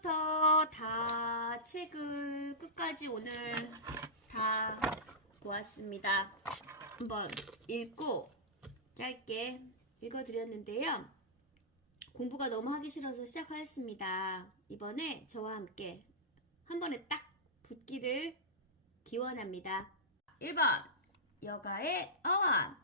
처음부터 다 책을 끝까지 오늘 다 보았습니다. 한번 읽고 짧게 읽어드렸는데요. 공부가 너무 하기 싫어서 시작하였습니다. 이번에 저와 함께 한 번에 딱 붙기를 기원합니다. 1번 여가의 어원.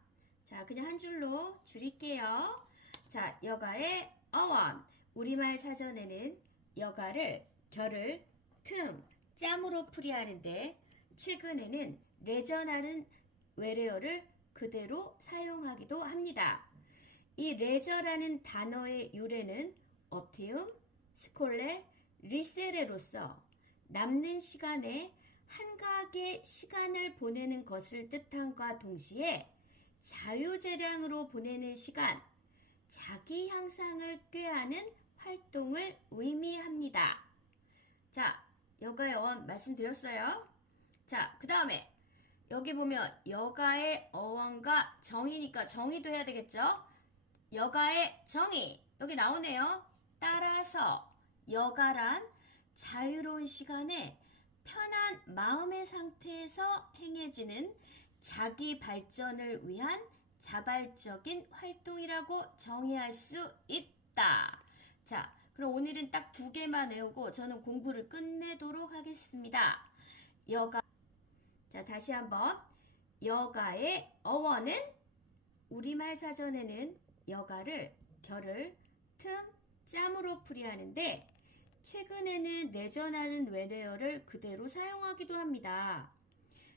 자, 그냥 한 줄로 줄일게요. 자, 여가의 어원. 우리말 사전에는 여가를 결을 틈, 짬으로 풀이하는데 최근에는 레저라는 외래어를 그대로 사용하기도 합니다. 이 레저라는 단어의 유래는 업티움, 스콜레, 리세레로서 남는 시간에 한가하게 시간을 보내는 것을 뜻함과 동시에 자유재량으로 보내는 시간, 자기 향상을 꾀하는 활동을 의미합니다. 자, 여가의 어원 말씀드렸어요. 자, 그 다음에 여기 보면 여가의 어원과 정의니까 정의도 해야 되겠죠? 여가의 정의 여기 나오네요. 따라서 여가란 자유로운 시간에 편한 마음의 상태에서 행해지는 자기 발전을 위한 자발적인 활동이라고 정의할 수 있다. 자, 그럼 오늘은 딱 2개만 외우고 저는 공부를 끝내도록 하겠습니다. 여가. 자, 다시 한번. 여가의 어원은 우리말 사전에는 여가를 결을 틈, 짬으로 풀이하는데 최근에는 레저라는 외래어를 그대로 사용하기도 합니다.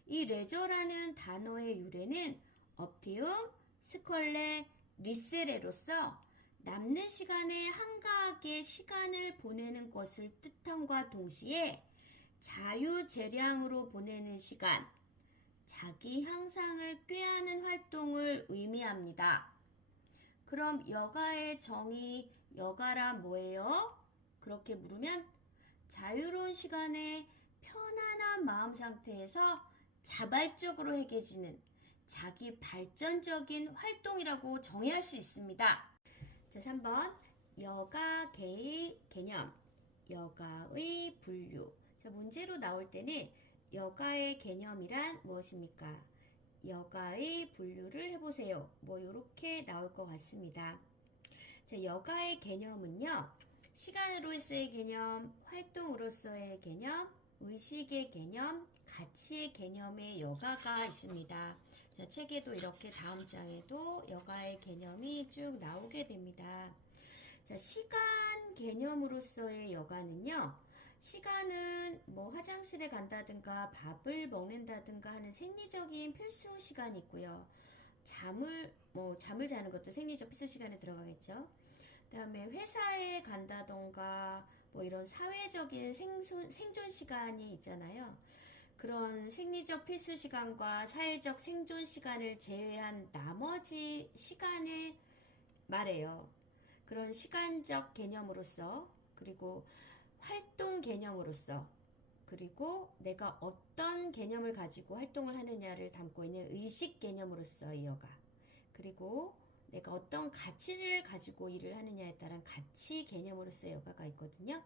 이 레저라는 단어의 유래는 업티움, 스컬레, 리세레로서 남는 시간에 한가하게 시간을 보내는 것을 뜻함과 동시에 자유재량으로 보내는 시간, 자기 향상을 꾀하는 활동을 의미합니다. 그럼 여가의 정의, 여가란 뭐예요? 그렇게 물으면 자유로운 시간에 편안한 마음 상태에서 자발적으로 행해지는 자기 발전적인 활동이라고 정의할 수 있습니다. 자, 3번 여가계의 개념, 여가의 분류. 자, 문제로 나올 때는 여가의 개념이란 무엇입니까? 여가의 분류를 해보세요. 뭐 이렇게 나올 것 같습니다. 자, 여가의 개념은요. 시간으로서의 개념, 활동으로서의 개념, 의식의 개념, 가치의 개념의 여가가 있습니다. 자, 책에도 이렇게 다음 장에도 여가의 개념이 쭉 나오게 됩니다. 자, 시간 개념으로서의 여가는요. 시간은 뭐 화장실에 간다든가 밥을 먹는다든가 하는 생리적인 필수 시간이 있고요. 잠을 자는 것도 생리적 필수 시간에 들어가겠죠. 그 다음에 회사에 간다던가 뭐 이런 사회적인 생존 시간이 있잖아요. 그런 생리적 필수 시간과 사회적 생존 시간을 제외한 나머지 시간을 말해요. 그런 시간적 개념으로서, 그리고 활동 개념으로서, 그리고 내가 어떤 개념을 가지고 활동을 하느냐를 담고 있는 의식 개념으로서의 여가, 그리고 내가 어떤 가치를 가지고 일을 하느냐에 따른 가치 개념으로서의 여가가 있거든요.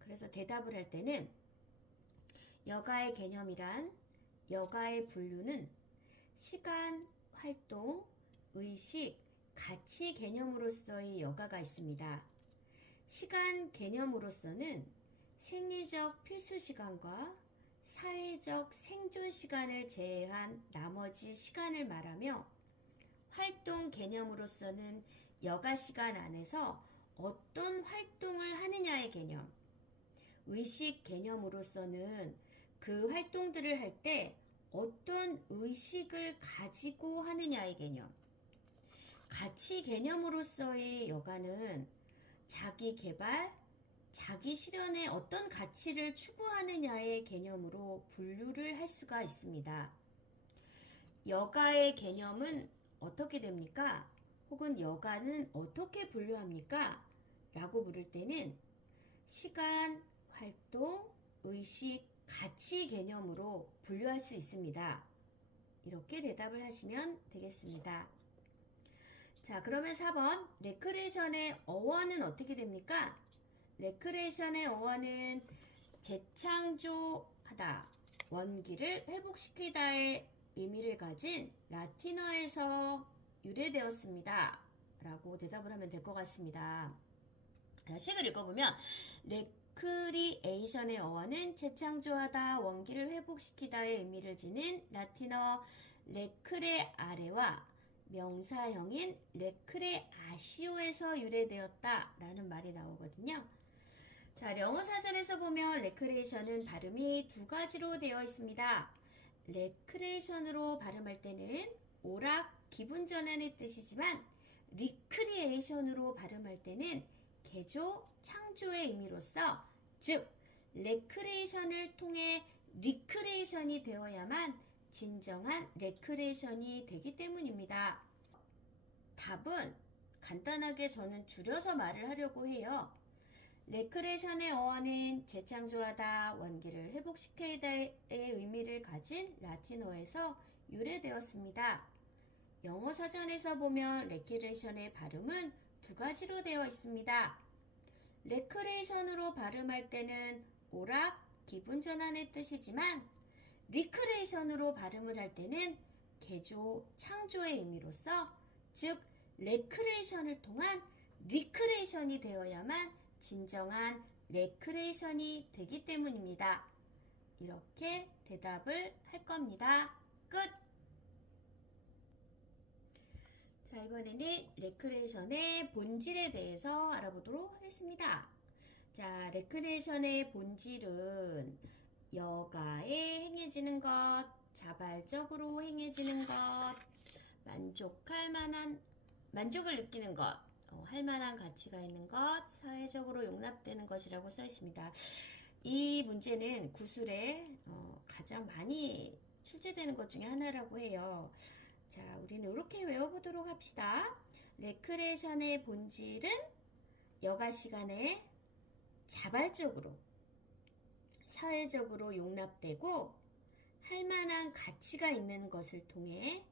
그래서 대답을 할 때는 여가의 개념이란, 여가의 분류는 시간, 활동, 의식, 가치 개념으로서의 여가가 있습니다. 시간 개념으로서는 생리적 필수 시간과 사회적 생존 시간을 제외한 나머지 시간을 말하며, 활동 개념으로서는 여가 시간 안에서 어떤 활동을 하느냐의 개념, 의식 개념으로서는 그 활동들을 할 때 어떤 의식을 가지고 하느냐의 개념, 가치 개념으로서의 여가는 자기 개발, 자기 실현에 어떤 가치를 추구하느냐의 개념으로 분류를 할 수가 있습니다. 여가의 개념은 어떻게 됩니까? 혹은 여가는 어떻게 분류합니까? 라고 물을 때는 시간, 활동, 의식, 가치 개념으로 분류할 수 있습니다. 이렇게 대답을 하시면 되겠습니다. 자, 그러면 4번 레크레이션의 어원은 어떻게 됩니까? 레크레이션의 어원은 재창조하다, 원기를 회복시키다의 의미를 가진 라틴어에서 유래되었습니다. 라고 대답을 하면 될 것 같습니다. 자, 책을 읽어보면 레크리에이션의 어원은 재창조하다, 원기를 회복시키다의 의미를 지닌 라틴어 레크레아레와 명사형인 레크레아시오에서 유래되었다 라는 말이 나오거든요. 자, 영어 사전에서 보면 레크레이션은 발음이 두 가지로 되어 있습니다. 레크레이션으로 발음할 때는 오락, 기분 전환의 뜻이지만 리크리에이션으로 발음할 때는 개조, 창조의 의미로서, 즉 레크레이션을 통해 리크레이션이 되어야만 진정한 레크레이션이 되기 때문입니다. 답은 간단하게 저는 줄여서 말을 하려고 해요. 레크레이션의 어원은 재창조하다, 원기를 회복시키다의 의미를 가진 라틴어에서 유래되었습니다. 영어 사전에서 보면 레크레이션의 발음은 두 가지로 되어 있습니다. 레크레이션으로 발음할 때는 오락, 기분 전환의 뜻이지만 리크레이션으로 발음을 할 때는 개조, 창조의 의미로서, 즉 레크레이션을 통한 리크레이션이 되어야만 진정한 레크레이션이 되기 때문입니다. 이렇게 대답을 할 겁니다. 끝! 자, 이번에는 레크레이션의 본질에 대해서 알아보도록 하겠습니다. 자, 레크레이션의 본질은 여가에 행해지는 것, 자발적으로 행해지는 것, 만족을 느끼는 것, 할 만한 가치가 있는 것, 사회적으로 용납되는 것이라고 써 있습니다. 이 문제는 구술에 가장 많이 출제되는 것 중에 하나라고 해요. 자, 우리는 이렇게 외워보도록 합시다. 레크레이션의 본질은 여가 시간에 자발적으로, 사회적으로 용납되고 할 만한 가치가 있는 것을 통해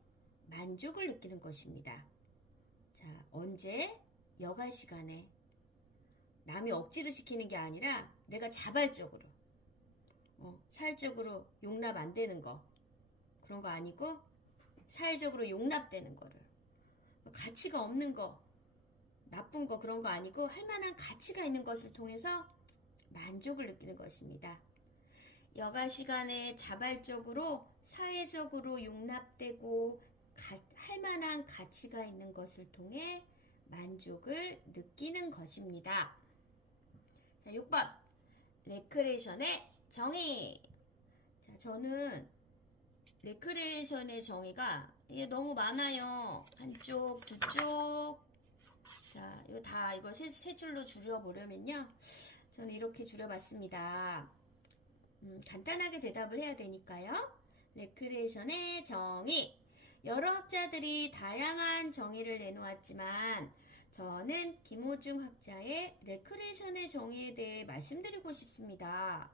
만족을 느끼는 것입니다. 자, 언제? 여가 시간에. 남이 억지로 시키는 게 아니라 내가 자발적으로, 사회적으로 용납 안 되는 거, 그런 거 아니고 사회적으로 용납되는 거를, 가치가 없는 거, 나쁜 거, 그런 거 아니고 할 만한 가치가 있는 것을 통해서 만족을 느끼는 것입니다. 여가 시간에 자발적으로 사회적으로 용납되고 할 만한 가치가 있는 것을 통해 만족을 느끼는 것입니다. 자, 6번 레크레이션의 정의. 자, 저는 레크레이션의 정의가 이게 너무 많아요. 한쪽, 두쪽. 자, 이거 세 줄로 줄여보려면요, 저는 이렇게 줄여봤습니다. 간단하게 대답을 해야 되니까요. 레크레이션의 정의. 여러 학자들이 다양한 정의를 내놓았지만 저는 김호중 학자의 레크레이션의 정의에 대해 말씀드리고 싶습니다.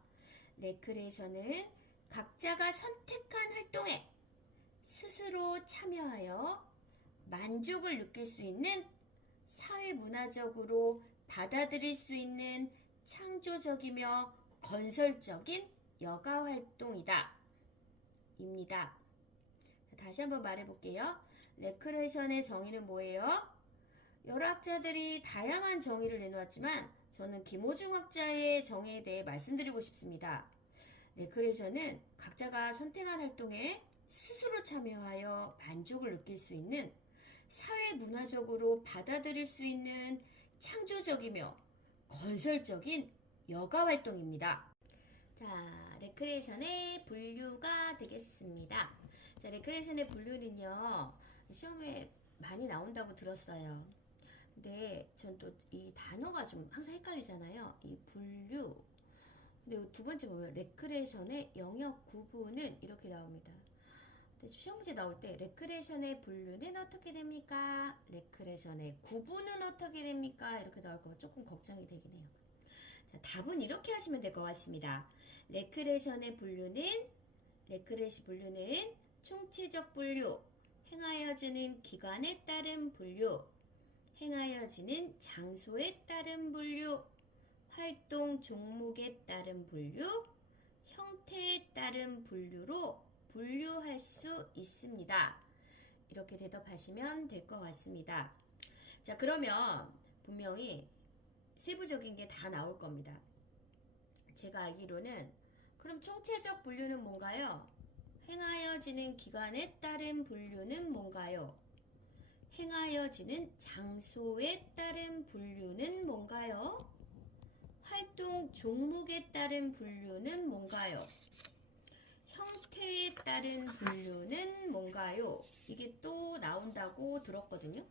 레크레이션은 각자가 선택한 활동에 스스로 참여하여 만족을 느낄 수 있는, 사회문화적으로 받아들일 수 있는 창조적이며 건설적인 여가 활동이다. 입니다. 다시 한번 말해볼게요. 레크레이션의 정의는 뭐예요? 여러 학자들이 다양한 정의를 내놓았지만 저는 김호중 학자의 정의에 대해 말씀드리고 싶습니다. 레크레이션은 각자가 선택한 활동에 스스로 참여하여 만족을 느낄 수 있는, 사회문화적으로 받아들일 수 있는 창조적이며 건설적인 여가 활동입니다. 자, 레크레이션의 분류가 되겠습니다. 자, 레크레이션의 분류는요, 시험에 많이 나온다고 들었어요. 근데 전 또 이 단어가 좀 항상 헷갈리잖아요. 이 분류. 근데 두 번째 보면 레크레이션의 영역 구분은 이렇게 나옵니다. 근데 시험 문제 나올 때 레크레이션의 분류는 어떻게 됩니까? 레크레이션의 구분은 어떻게 됩니까? 이렇게 나올 거면 조금 걱정이 되긴 해요. 자, 답은 이렇게 하시면 될 것 같습니다. 레크레이션의 분류는 총체적 분류, 행하여지는 기관에 따른 분류, 행하여지는 장소에 따른 분류, 활동 종목에 따른 분류, 형태에 따른 분류로 분류할 수 있습니다. 이렇게 대답하시면 될 것 같습니다. 자, 그러면 분명히 세부적인 게 다 나올 겁니다. 제가 알기로는 그럼 총체적 분류는 뭔가요? 행하여지는 기관에 따른 분류는 뭔가요? 행하여지는 장소에 따른 분류는 뭔가요? 활동 종목에 따른 분류는 뭔가요? 형태에 따른 분류는 뭔가요? 이게 또 나온다고 들었거든요.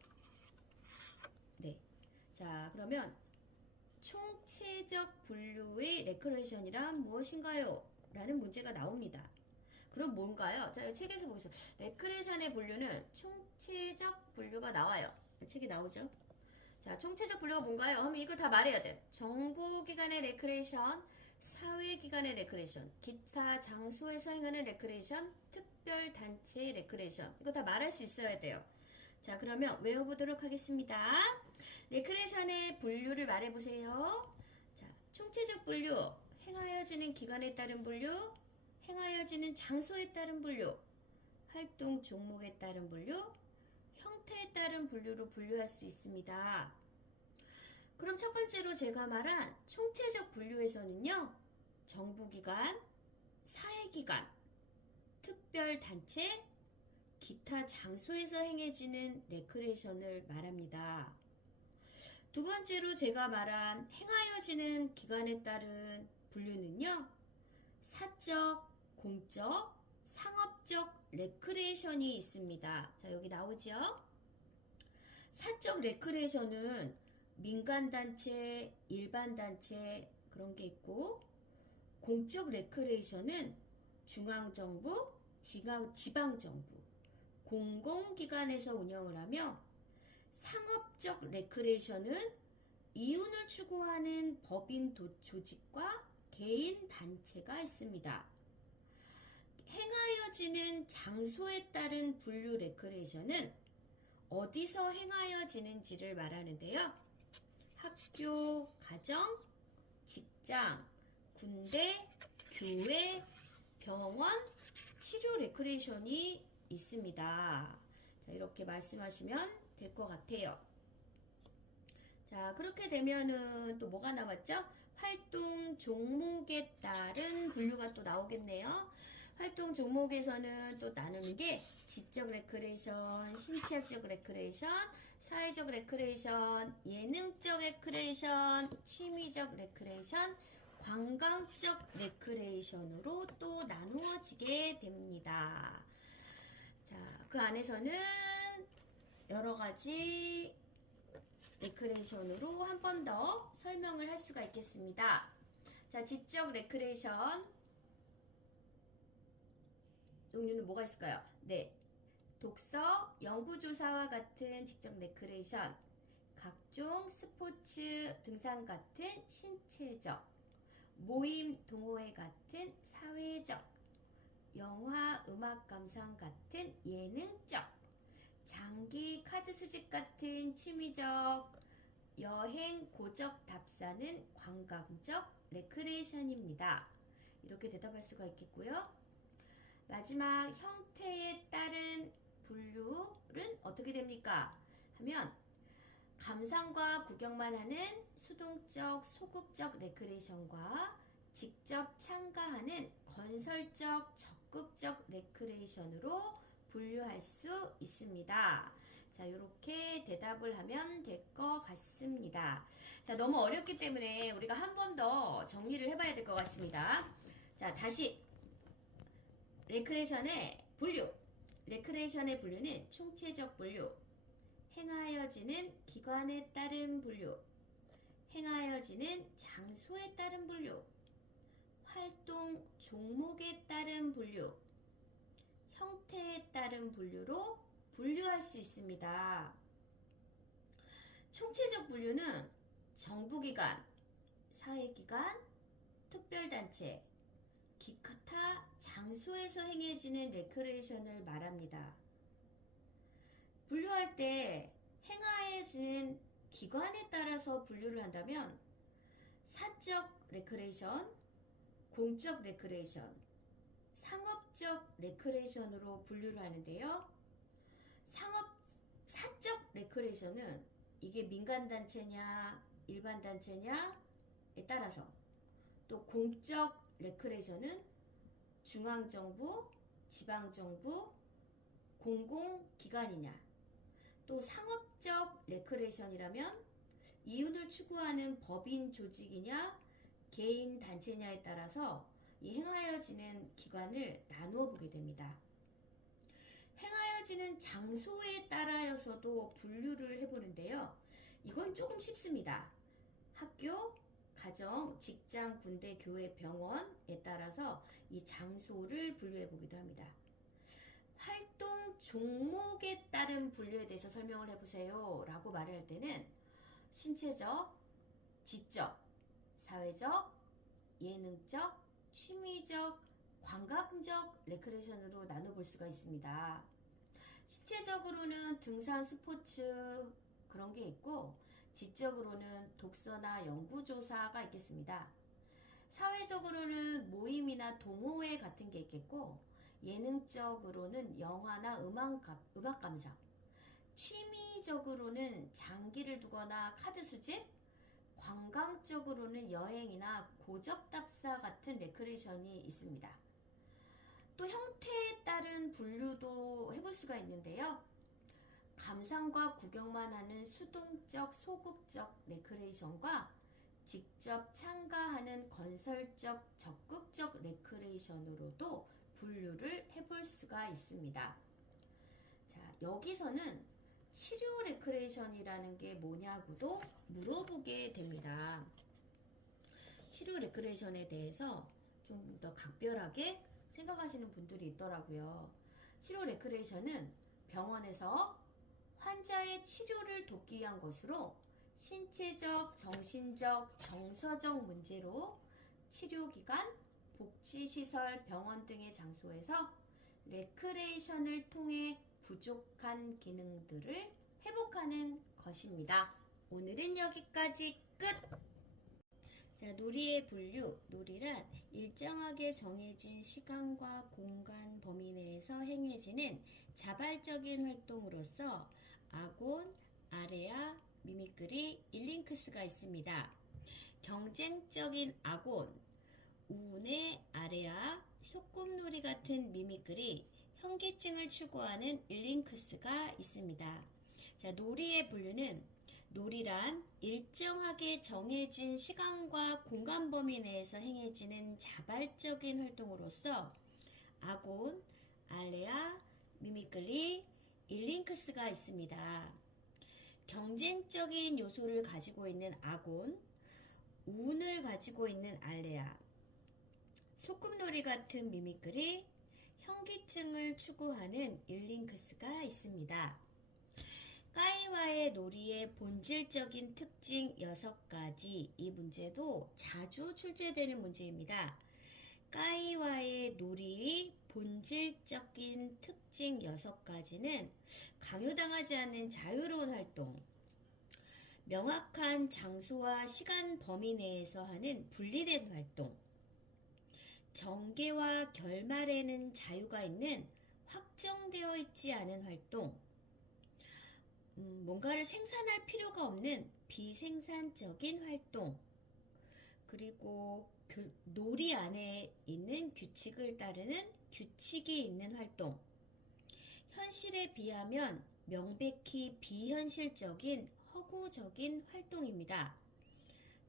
네. 자, 그러면 총체적 분류의 레크레이션이란 무엇인가요? 라는 문제가 나옵니다. 그럼 뭔가요? 자, 책에서 보겠습니다. 레크레이션의 분류는 총체적 분류가 나와요. 책에 나오죠? 자, 총체적 분류가 뭔가요? 하면 이걸 다 말해야 돼. 정보기관의 레크레이션, 사회기관의 레크레이션, 기타 장소에서 행하는 레크레이션, 특별단체의 레크레이션. 이거 다 말할 수 있어야 돼요. 자, 그러면 외워보도록 하겠습니다. 레크레이션의 분류를 말해보세요. 자, 총체적 분류, 행하여지는 기관에 따른 분류, 행하여지는 장소에 따른 분류, 활동 종목에 따른 분류, 형태에 따른 분류로 분류할 수 있습니다. 그럼 첫 번째로 제가 말한 총체적 분류에서는요, 정부기관, 사회기관, 특별단체, 기타 장소에서 행해지는 레크레이션을 말합니다. 두 번째로 제가 말한 행하여지는 기관에 따른 분류는요, 사적, 공적, 상업적 레크레이션이 있습니다. 자, 여기 나오죠? 사적 레크레이션은 민간단체, 일반단체 그런 게 있고, 공적 레크레이션은 중앙정부, 지방정부, 공공기관에서 운영을 하며, 상업적 레크레이션은 이윤을 추구하는 법인 조직과 개인 단체가 있습니다. 행하여지는 장소에 따른 분류 레크레이션은 어디서 행하여지는지를 말하는데요. 학교, 가정, 직장, 군대, 교회, 병원, 치료 레크레이션이 있습니다. 자, 이렇게 말씀하시면 될 것 같아요. 자, 그렇게 되면은 또 뭐가 나왔죠? 활동 종목에 따른 분류가 또 나오겠네요. 활동 종목에서는 또 나누는 게 지적 레크레이션, 신체학적 레크레이션, 사회적 레크레이션, 예능적 레크레이션, 취미적 레크레이션, 관광적 레크레이션으로 또 나누어지게 됩니다. 자, 그 안에서는 여러 가지 레크레이션으로 한 번 더 설명을 할 수가 있겠습니다. 자, 지적 레크레이션 종류는 뭐가 있을까요? 네, 독서, 연구조사와 같은 지적 레크레이션, 각종 스포츠, 등산 같은 신체적, 모임, 동호회 같은 사회적, 영화, 음악 감상 같은 예능적, 장기 카드 수집 같은 취미적, 여행, 고적 답사는 관광적 레크레이션입니다. 이렇게 대답할 수가 있겠고요. 마지막 형태에 따른 분류는 어떻게 됩니까? 하면 감상과 구경만 하는 수동적, 소극적 레크레이션과 직접 참가하는 건설적, 적극적 레크레이션으로 분류할 수 있습니다. 자, 이렇게 대답을 하면 될 것 같습니다. 자, 너무 어렵기 때문에 우리가 한 번 더 정리를 해봐야 될 것 같습니다. 자, 다시 레크레이션의 분류. 레크레이션의 분류는 총체적 분류, 행하여지는 기관에 따른 분류, 행하여지는 장소에 따른 분류, 활동 종목에 따른 분류, 형태에 따른 분류로 분류할 수 있습니다. 총체적 분류는 정부기관, 사회기관, 특별단체, 기타 장소에서 행해지는 레크레이션을 말합니다. 분류할 때 행하여지는 기관에 따라서 분류를 한다면 사적 레크레이션, 공적 레크레이션, 상업적 레크레이션으로 분류를 하는데요. 사적 레크레이션은 이게 민간단체냐 일반단체냐에 따라서, 또 공적 레크레이션은 중앙정부, 지방정부, 공공기관이냐, 또 상업적 레크레이션이라면 이윤을 추구하는 법인 조직이냐 개인 단체냐에 따라서 이 행하여지는 기관을 나누어 보게 됩니다. 행하여지는 장소에 따라서도 분류를 해보는데요. 이건 조금 쉽습니다. 학교, 가정, 직장, 군대, 교회, 병원에 따라서 이 장소를 분류해 보기도 합니다. 활동 종목에 따른 분류에 대해서 설명을 해보세요 라고 말을 할 때는 신체적, 지적, 사회적, 예능적, 취미적, 관광적 레크레이션으로 나눠볼 수가 있습니다. 신체적으로는 등산, 스포츠 그런 게 있고, 지적으로는 독서나 연구조사가 있겠습니다. 사회적으로는 모임이나 동호회 같은 게 있겠고, 예능적으로는 영화나 음악 감상, 취미적으로는 장기를 두거나 카드 수집, 관광적으로는 여행이나 고접답사 같은 레크레이션이 있습니다. 또 형태에 따른 분류도 해볼 수가 있는데요. 감상과 구경만 하는 수동적, 소극적 레크레이션과 직접 참가하는 건설적, 적극적 레크레이션으로도 분류를 해볼 수가 있습니다. 자, 여기서는 치료 레크레이션이라는 게 뭐냐고도 물어보게 됩니다. 치료 레크레이션에 대해서 좀 더 각별하게 생각하시는 분들이 있더라고요. 치료 레크레이션은 병원에서 환자의 치료를 돕기 위한 것으로 신체적, 정신적, 정서적 문제로 치료기관, 복지시설, 병원 등의 장소에서 레크레이션을 통해 부족한 기능들을 회복하는 것입니다. 오늘은 여기까지 끝! 자, 놀이의 분류. 놀이란 일정하게 정해진 시간과 공간 범위 내에서 행해지는 자발적인 활동으로서 아곤, 아레아, 미미크리, 일링크스가 있습니다. 경쟁적인 아곤, 우네, 아레아, 소꿉놀이 같은 미미크리, 현기증을 추구하는 일링크스가 있습니다. 자, 놀이의 분류는 놀이란 일정하게 정해진 시간과 공간 범위 내에서 행해지는 자발적인 활동으로서 아곤, 알레아, 미미크리, 일링크스가 있습니다. 경쟁적인 요소를 가지고 있는 아곤, 운을 가지고 있는 알레아, 소꿉놀이 같은 미미크리, 현기증을 추구하는 일링크스가 있습니다. 까이와의 놀이의 본질적인 특징 6가지. 이 문제도 자주 출제되는 문제입니다. 까이와의 놀이의 본질적인 특징 6가지는 강요당하지 않는 자유로운 활동, 명확한 장소와 시간 범위 내에서 하는 분리된 활동, 전개와 결말에는 자유가 있는 확정되어 있지 않은 활동, 뭔가를 생산할 필요가 없는 비생산적인 활동, 그리고 놀이 안에 있는 규칙을 따르는 규칙이 있는 활동, 현실에 비하면 명백히 비현실적인 허구적인 활동입니다.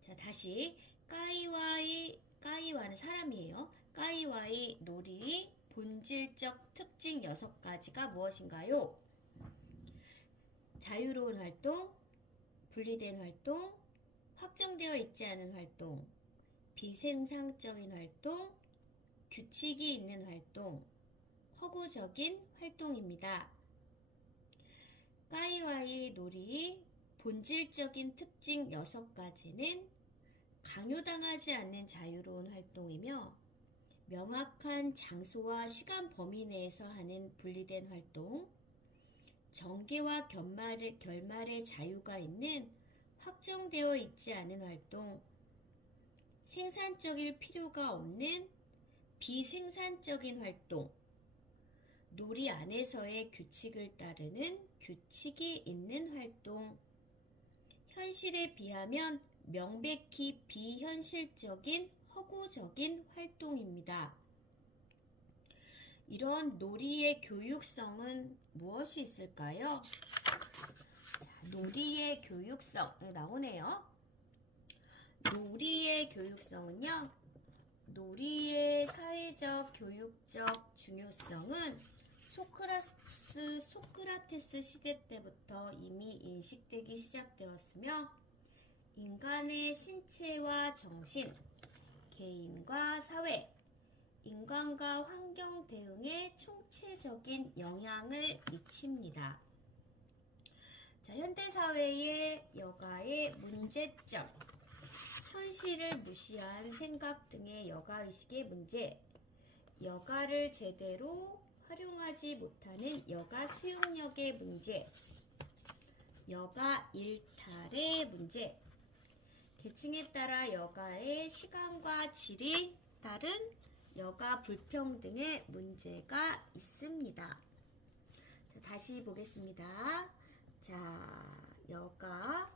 자, 다시 까이와는 사람이에요. 까이와의 놀이의 본질적 특징 6가지가 무엇인가요? 자유로운 활동, 분리된 활동, 확정되어 있지 않은 활동, 비생산적인 활동, 규칙이 있는 활동, 허구적인 활동입니다. 까이와의 놀이의 본질적인 특징 6가지는 강요당하지 않는 자유로운 활동이며, 명확한 장소와 시간 범위 내에서 하는 분리된 활동, 전개와 결말의 자유가 있는 확정되어 있지 않은 활동, 생산적일 필요가 없는 비생산적인 활동, 놀이 안에서의 규칙을 따르는 규칙이 있는 활동, 현실에 비하면 명백히 비현실적인 허구적인 활동입니다. 이런 놀이의 교육성은 무엇이 있을까요? 자, 놀이의 교육성 나오네요. 놀이의 교육성은요, 놀이의 사회적 교육적 중요성은 소크라테스 시대 때부터 이미 인식되기 시작되었으며, 인간의 신체와 정신, 개인과 사회, 인간과 환경 대응에 총체적인 영향을 미칩니다. 자, 현대사회의 여가의 문제점, 현실을 무시한 생각 등의 여가의식의 문제, 여가를 제대로 활용하지 못하는 여가 수용력의 문제, 여가 일탈의 문제, 계층에 따라 여가의 시간과 질이 따른 여가 불평등의 문제가 있습니다. 자, 다시 보겠습니다. 자, 여가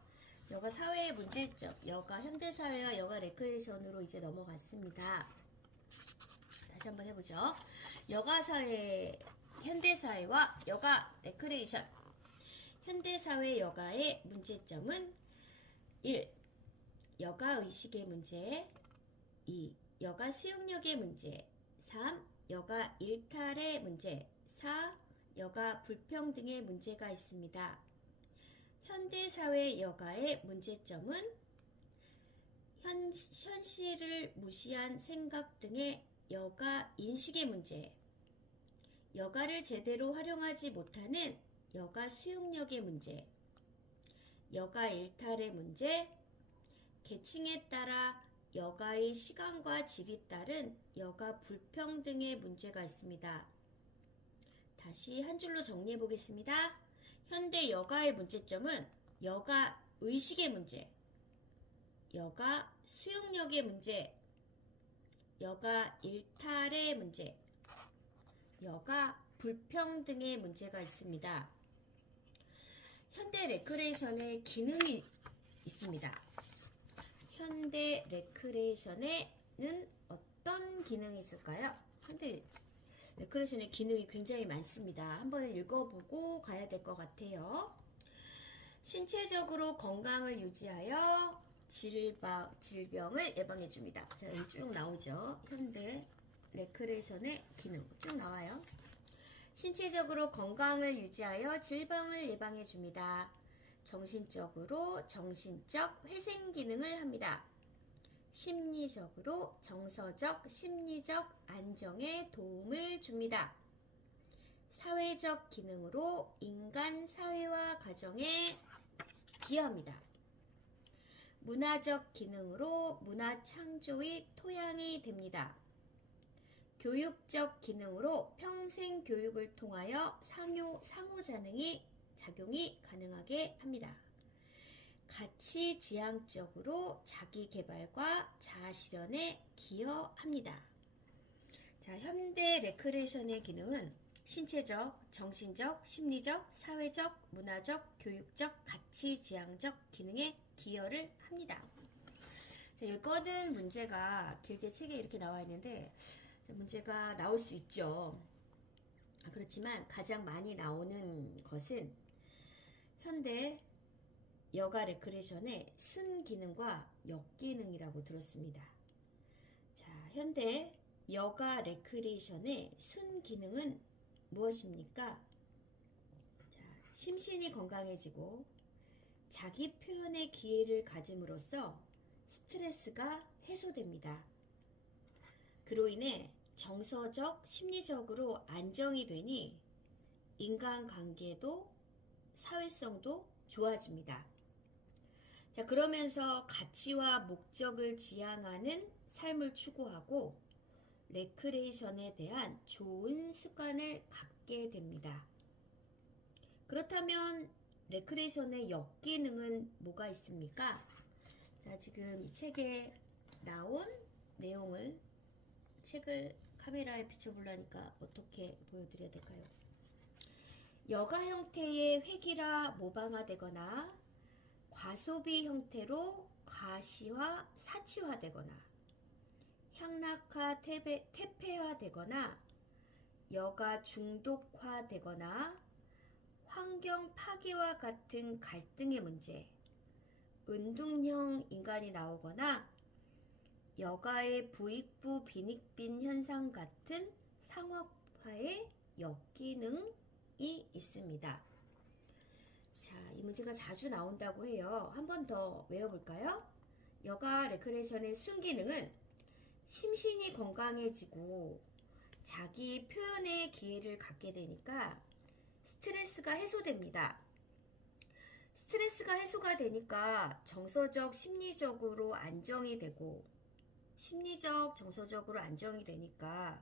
사회의 문제점, 여가 현대사회와 여가 레크레이션으로 이제 넘어갔습니다. 다시 한번 해보죠. 여가 사회, 현대사회와 여가 레크레이션. 현대사회 여가의 문제점은 1. 여가 의식의 문제, 2. 여가 수용력의 문제, 3. 여가 일탈의 문제, 4. 여가 불평등의 문제가 있습니다. 현대사회 여가의 문제점은 현실을 무시한 생각 등의 여가 인식의 문제, 여가를 제대로 활용하지 못하는 여가 수용력의 문제, 여가 일탈의 문제, 계층에 따라 여가의 시간과 질이 따른 여가 불평등의 문제가 있습니다. 다시 한 줄로 정리해 보겠습니다. 현대 여가의 문제점은 여가 의식의 문제, 여가 수용력의 문제, 여가 일탈의 문제, 여가 불평등의 문제가 있습니다. 현대 레크레이션의 기능이 있습니다. 현대 레크레이션에는 어떤 기능이 있을까요? 현대 레크레이션의 기능이 굉장히 많습니다. 한번 읽어보고 가야 될 것 같아요. 신체적으로 건강을 유지하여 질병을 예방해줍니다. 자, 여기 쭉 나오죠. 현대 레크레이션의 기능 쭉 나와요. 신체적으로 건강을 유지하여 질병을 예방해줍니다. 정신적으로 정신적 회생 기능을 합니다. 심리적으로 정서적 심리적 안정에 도움을 줍니다. 사회적 기능으로 인간 사회와 가정에 기여합니다. 문화적 기능으로 문화 창조의 토양이 됩니다. 교육적 기능으로 평생 교육을 통하여 상호작용이 가능하게 합니다. 가치 지향적으로 자기 개발과 자아 실현에 기여합니다. 자, 현대 레크레이션의 기능은 신체적, 정신적, 심리적, 사회적, 문화적, 교육적, 가치 지향적 기능에 기여를 합니다. 자, 여기거든 문제가 길게 책에 이렇게 나와 있는데 문제가 나올 수 있죠. 그렇지만 가장 많이 나오는 것은 현대 여가 레크레이션의 순기능과 역기능이라고 들었습니다. 자, 현대 여가 레크레이션의 순기능은 무엇입니까? 자, 심신이 건강해지고 자기 표현의 기회를 가짐으로써 스트레스가 해소됩니다. 그로 인해 정서적, 심리적으로 안정이 되니 인간관계도 사회성도 좋아집니다. 자, 그러면서 가치와 목적을 지향하는 삶을 추구하고 레크레이션에 대한 좋은 습관을 갖게 됩니다. 그렇다면 레크레이션의 역기능은 뭐가 있습니까? 자, 지금 이 책에 나온 내용을 책을 카메라에 비춰보려니까 어떻게 보여드려야 될까요? 여가 형태의 획일화 모방화되거나 과소비 형태로 과시화 사치화되거나 향락화 퇴폐화되거나 여가 중독화되거나 환경 파괴와 같은 갈등의 문제, 은둔형 인간이 나오거나 여가의 부익부 빈익빈 현상 같은 상업화의 역기능이 있습니다. 자, 이 문제가 자주 나온다고 해요. 한 번 더 외워볼까요? 여가 레크레이션의 순기능은 심신이 건강해지고 자기 표현의 기회를 갖게 되니까 스트레스가 해소됩니다. 스트레스가 해소가 되니까 정서적, 심리적으로 안정이 되고 심리적, 정서적으로 안정이 되니까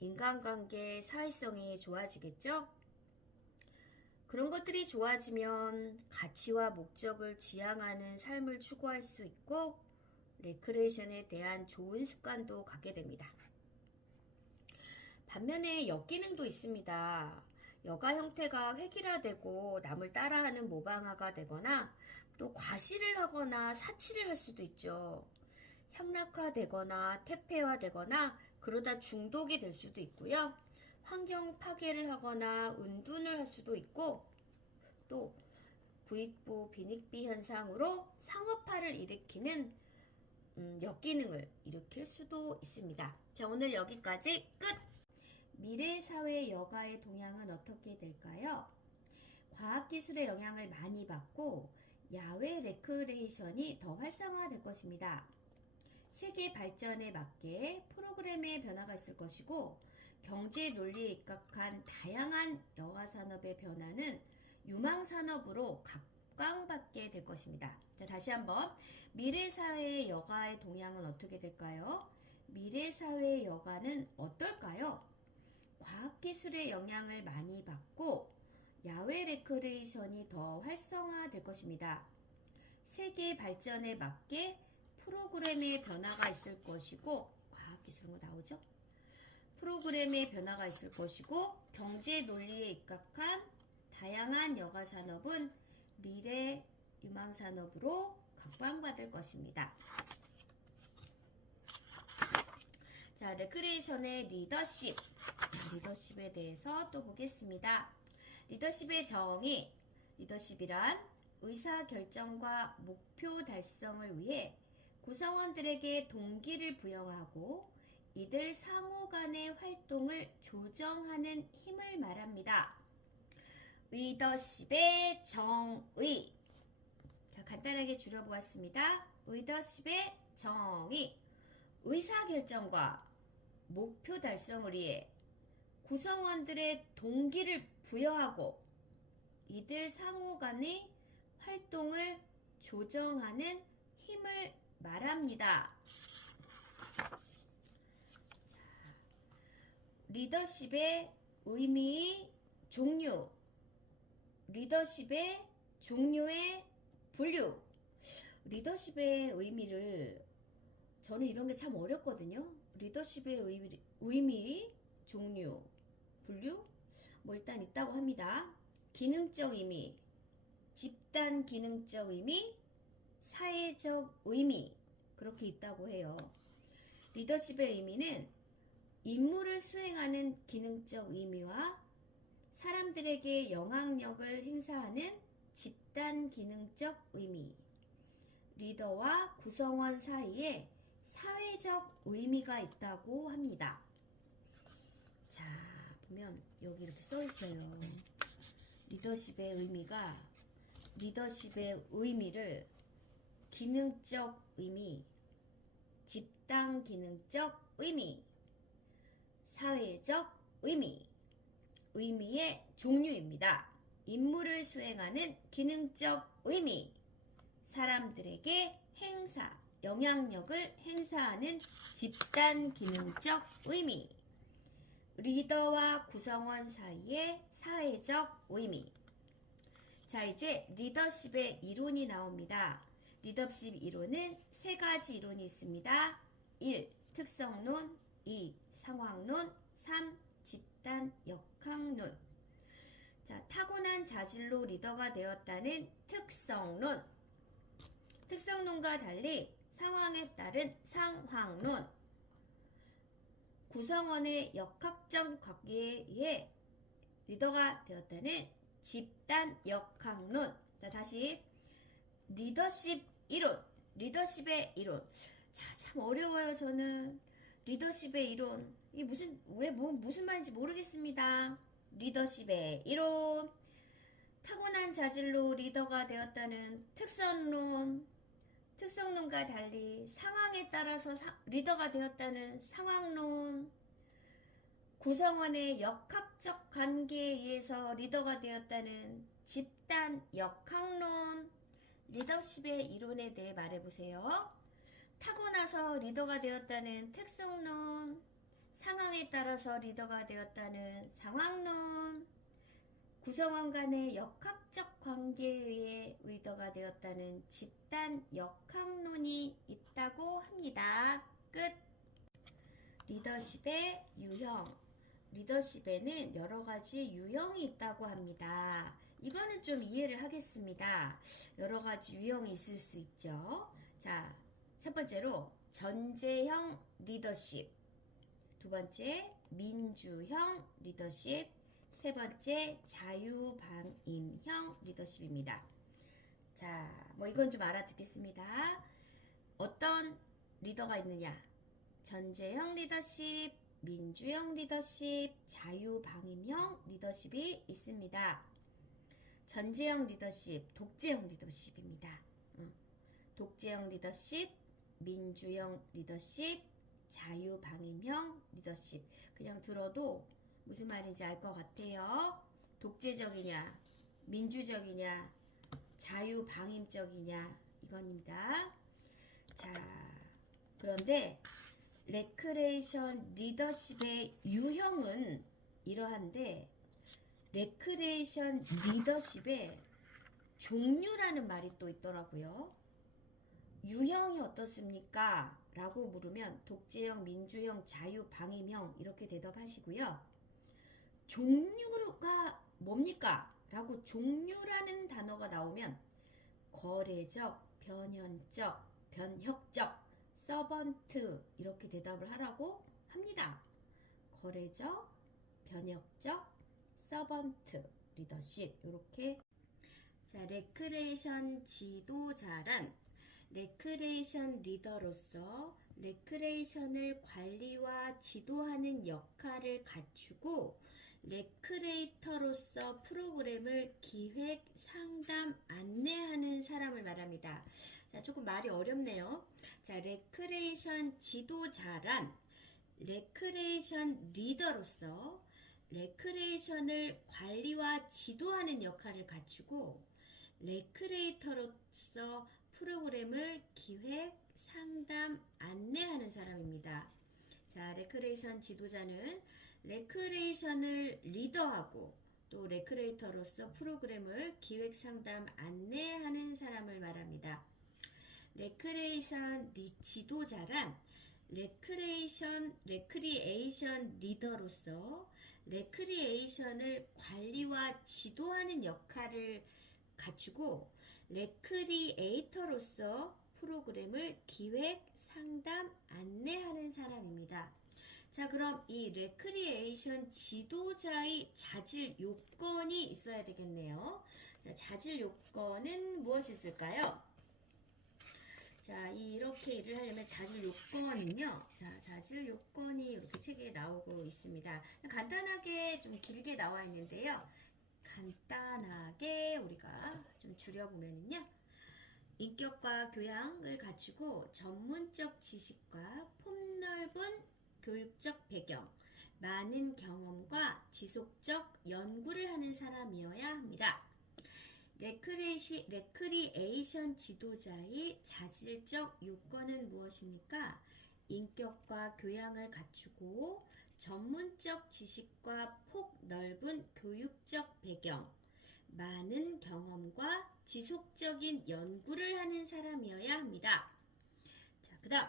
인간관계, 사회성이 좋아지겠죠? 그런 것들이 좋아지면 가치와 목적을 지향하는 삶을 추구할 수 있고 레크레이션에 대한 좋은 습관도 갖게 됩니다. 반면에 역기능도 있습니다. 여가 형태가 획일화되고 남을 따라하는 모방화가 되거나 또 과시를 하거나 사치를 할 수도 있죠. 향락화되거나 퇴폐화되거나 그러다 중독이 될 수도 있고요. 환경 파괴를 하거나 은둔을 할 수도 있고 또 부익부 빈익비 현상으로 상업화를 일으키는 역기능을 일으킬 수도 있습니다. 자, 오늘 여기까지 끝! 미래 사회 여가의 동향은 어떻게 될까요? 과학기술의 영향을 많이 받고 야외 레크레이션이 더 활성화될 것입니다. 세계 발전에 맞게 프로그램의 변화가 있을 것이고 경제 논리에 입각한 다양한 여가 산업의 변화는 유망 산업으로 각광받게 될 것입니다. 자, 다시 한번 미래 사회의 여가의 동향은 어떻게 될까요? 미래 사회의 여가는 어떨까요? 과학기술의 영향을 많이 받고 야외 레크레이션이 더 활성화될 것입니다. 세계 발전에 맞게 프로그램의 변화가 있을 것이고 과학기술은 나오죠? 프로그램의 변화가 있을 것이고 경제 논리에 입각한 다양한 여가 산업은 미래 유망 산업으로 각광받을 것입니다. 자, 레크레이션의 리더십. 리더십에 대해서 또 보겠습니다. 리더십의 정의. 리더십이란 의사결정과 목표 달성을 위해 구성원들에게 동기를 부여하고 이들 상호 간의 활동을 조정하는 힘을 말합니다. 리더십의 정의. 자, 간단하게 줄여보았습니다. 리더십의 정의. 의사결정과 목표 달성을 위해 구성원들의 동기를 부여하고 이들 상호 간의 활동을 조정하는 힘을 말합니다. 자, 리더십의 의미, 종류, 리더십의 종류의 분류. 리더십의 의미를 저는 이런 게 참 어렵거든요. 리더십의 의미, 종류, 분류? 뭐 일단 있다고 합니다. 기능적 의미, 집단 기능적 의미, 사회적 의미, 그렇게 있다고 해요. 리더십의 의미는 임무를 수행하는 기능적 의미와 사람들에게 영향력을 행사하는 집단 기능적 의미, 리더와 구성원 사이에 사회적 의미가 있다고 합니다. 자, 보면 여기 이렇게 써 있어요. 리더십의 의미가 리더십의 의미를 기능적 의미, 집단 기능적 의미, 사회적 의미, 의미의 종류입니다. 임무를 수행하는 기능적 의미, 사람들에게 영향력을 행사하는 집단 기능적 의미, 리더와 구성원 사이의 사회적 의미. 자, 이제 리더십의 이론이 나옵니다. 리더십 이론은 세 가지 이론이 있습니다. 1. 특성론, 2. 상황론, 3. 집단 역학론. 자, 타고난 자질로 리더가 되었다는 특성론. 특성론과 달리 상황에 따른 상황론. 구성원의 역학적 관계에 의해 리더가 되었다는 집단 역학론. 자, 다시 리더십 이론, 리더십의 이론. 자, 참 어려워요. 저는 리더십의 이론. 이게 무슨 말인지 모르겠습니다. 리더십의 이론, 타고난 자질로 리더가 되었다는 특성론, 특성론과 달리 상황에 따라서 리더가 되었다는 상황론, 구성원의 역학적 관계에 의해서 리더가 되었다는 집단 역학론. 리더십의 이론에 대해 말해보세요. 타고나서 리더가 되었다는 특성론, 상황에 따라서 리더가 되었다는 상황론, 구성원 간의 역학적 관계에 의해 리더가 되었다는 집단 역학론이 있다고 합니다. 끝. 리더십의 유형. 리더십에는 여러 가지 유형이 있다고 합니다. 이거는 좀 이해를 하겠습니다. 여러 가지 유형이 있을 수 있죠. 자, 첫 번째로 전제형 리더십, 두 번째 민주형 리더십, 세 번째 자유방임형 리더십입니다. 자, 이건 좀 알아듣겠습니다. 어떤 리더가 있느냐? 전제형 리더십, 민주형 리더십, 자유방임형 리더십이 있습니다. 전제형 리더십, 독재형 리더십입니다. 독재형 리더십, 민주형 리더십, 자유방임형 리더십. 그냥 들어도 무슨 말인지 알 것 같아요. 독재적이냐, 민주적이냐, 자유방임적이냐, 이겁니다. 자, 그런데 레크레이션 리더십의 유형은 이러한데, 레크레이션 리더십의 종류라는 말이 또 있더라고요. 유형이 어떻습니까? 라고 물으면 독재형, 민주형, 자유방임형 이렇게 대답하시고요. 종류가 뭡니까? 라고 종류라는 단어가 나오면 거래적, 변현적, 변혁적, 서번트 이렇게 대답을 하라고 합니다. 거래적, 변혁적, 서번트 리더십. 이렇게. 자, 레크레이션 지도자란 레크레이션 리더로서 레크레이션을 관리와 지도하는 역할을 갖추고 레크레이터로서 프로그램을 기획, 상담, 안내하는 사람을 말합니다. 자, 조금 말이 어렵네요. 자, 레크레이션 지도자란 레크레이션 리더로서 레크레이션을 관리와 지도하는 역할을 갖추고 레크레이터로서 프로그램을 기획, 상담, 안내하는 사람입니다. 자, 레크레이션 지도자는 레크레이션을 리더하고 또 레크레이터로서 프로그램을 기획, 상담, 안내하는 사람을 말합니다. 레크레이션 지도자란 레크리에이션 리더로서 레크리에이션을 관리와 지도하는 역할을 갖추고 레크리에이터로서 프로그램을 기획, 상담, 안내하는 사람입니다. 자, 그럼 이 레크리에이션 지도자의 자질 요건이 있어야 되겠네요. 자, 자질 요건은 무엇이 있을까요? 자, 이렇게 일을 하려면 자질 요건은요. 자, 자질 요건이 이렇게 책에 나오고 있습니다. 간단하게 좀 길게 나와 있는데요. 간단하게 우리가 좀 줄여보면요. 인격과 교양을 갖추고 전문적 지식과 폭넓은 교육적 배경, 많은 경험과 지속적 연구를 하는 사람이어야 합니다. 레크리에이션 지도자의 자질적 요건은 무엇입니까? 인격과 교양을 갖추고 전문적 지식과 폭넓은 교육적 배경, 많은 경험과 지속적인 연구를 하는 사람이어야 합니다. 자, 그 다음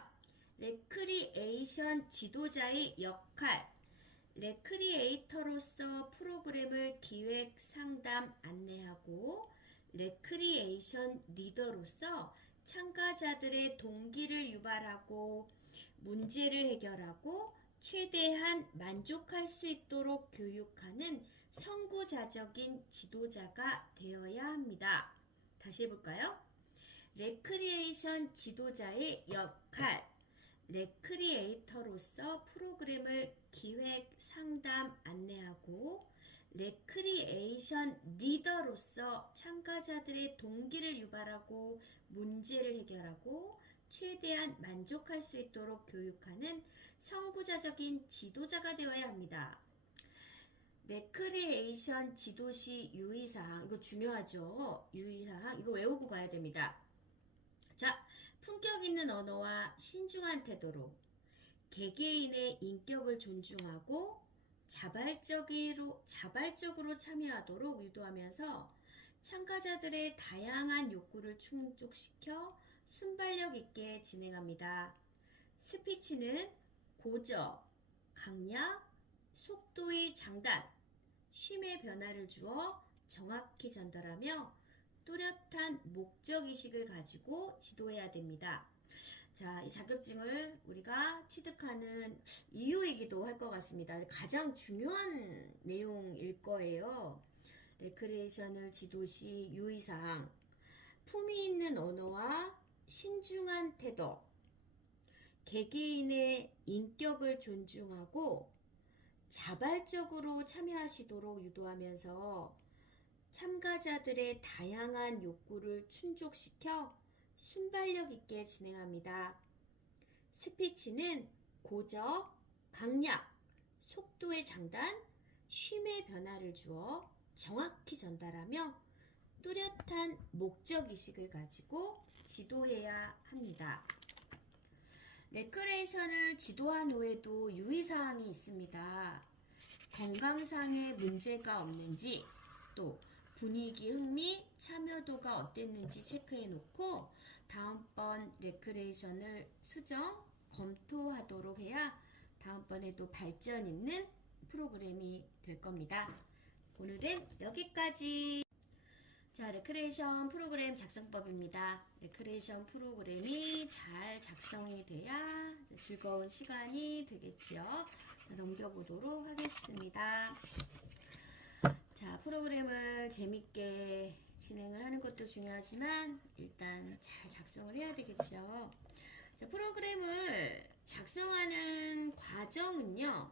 레크리에이션 지도자의 역할. 레크리에이터로서 프로그램을 기획, 상담, 안내하고 레크리에이션 리더로서 참가자들의 동기를 유발하고 문제를 해결하고 최대한 만족할 수 있도록 교육하는 선구자적인 지도자가 되어야 합니다. 다시 해볼까요? 레크리에이션 지도자의 역할. 레크리에이터로서 프로그램을 기획, 상담, 안내하고 레크리에이션 리더로서 참가자들의 동기를 유발하고 문제를 해결하고 최대한 만족할 수 있도록 교육하는 선구자적인 지도자가 되어야 합니다. 레크리에이션 지도시 유의사항, 이거 중요하죠. 유의사항 이거 외우고 가야 됩니다. 자, 품격 있는 언어와 신중한 태도로 개개인의 인격을 존중하고 자발적으로 참여하도록 유도하면서 참가자들의 다양한 욕구를 충족시켜 순발력 있게 진행합니다. 스피치는 고저, 강약, 속도의 장단, 쉼의 변화를 주어 정확히 전달하며 뚜렷한 목적의식을 가지고 지도해야 됩니다. 자, 이 자격증을 우리가 취득하는 이유이기도 할 것 같습니다. 가장 중요한 내용일 거예요. 레크리에이션을 지도시 유의사항, 품위 있는 언어와 신중한 태도, 개개인의 인격을 존중하고 자발적으로 참여하시도록 유도하면서 참가자들의 다양한 욕구를 충족시켜 순발력 있게 진행합니다. 스피치는 고저, 강약, 속도의 장단, 쉼의 변화를 주어 정확히 전달하며 뚜렷한 목적의식을 가지고 지도해야 합니다. 레크레이션을 지도한 후에도 유의사항이 있습니다. 건강상의 문제가 없는지, 또 분위기, 흥미, 참여도가 어땠는지 체크해 놓고 다음번 레크레이션을 수정, 검토하도록 해야 다음번에도 발전 있는 프로그램이 될 겁니다. 오늘은 여기까지. 자, 레크레이션 프로그램 작성법입니다. 레크레이션 프로그램이 잘 작성이 돼야 즐거운 시간이 되겠지요. 넘겨보도록 하겠습니다. 자, 프로그램을 재밌게 진행을 하는 것도 중요하지만 일단 잘 작성을 해야 되겠죠. 자, 프로그램을 작성하는 과정은요,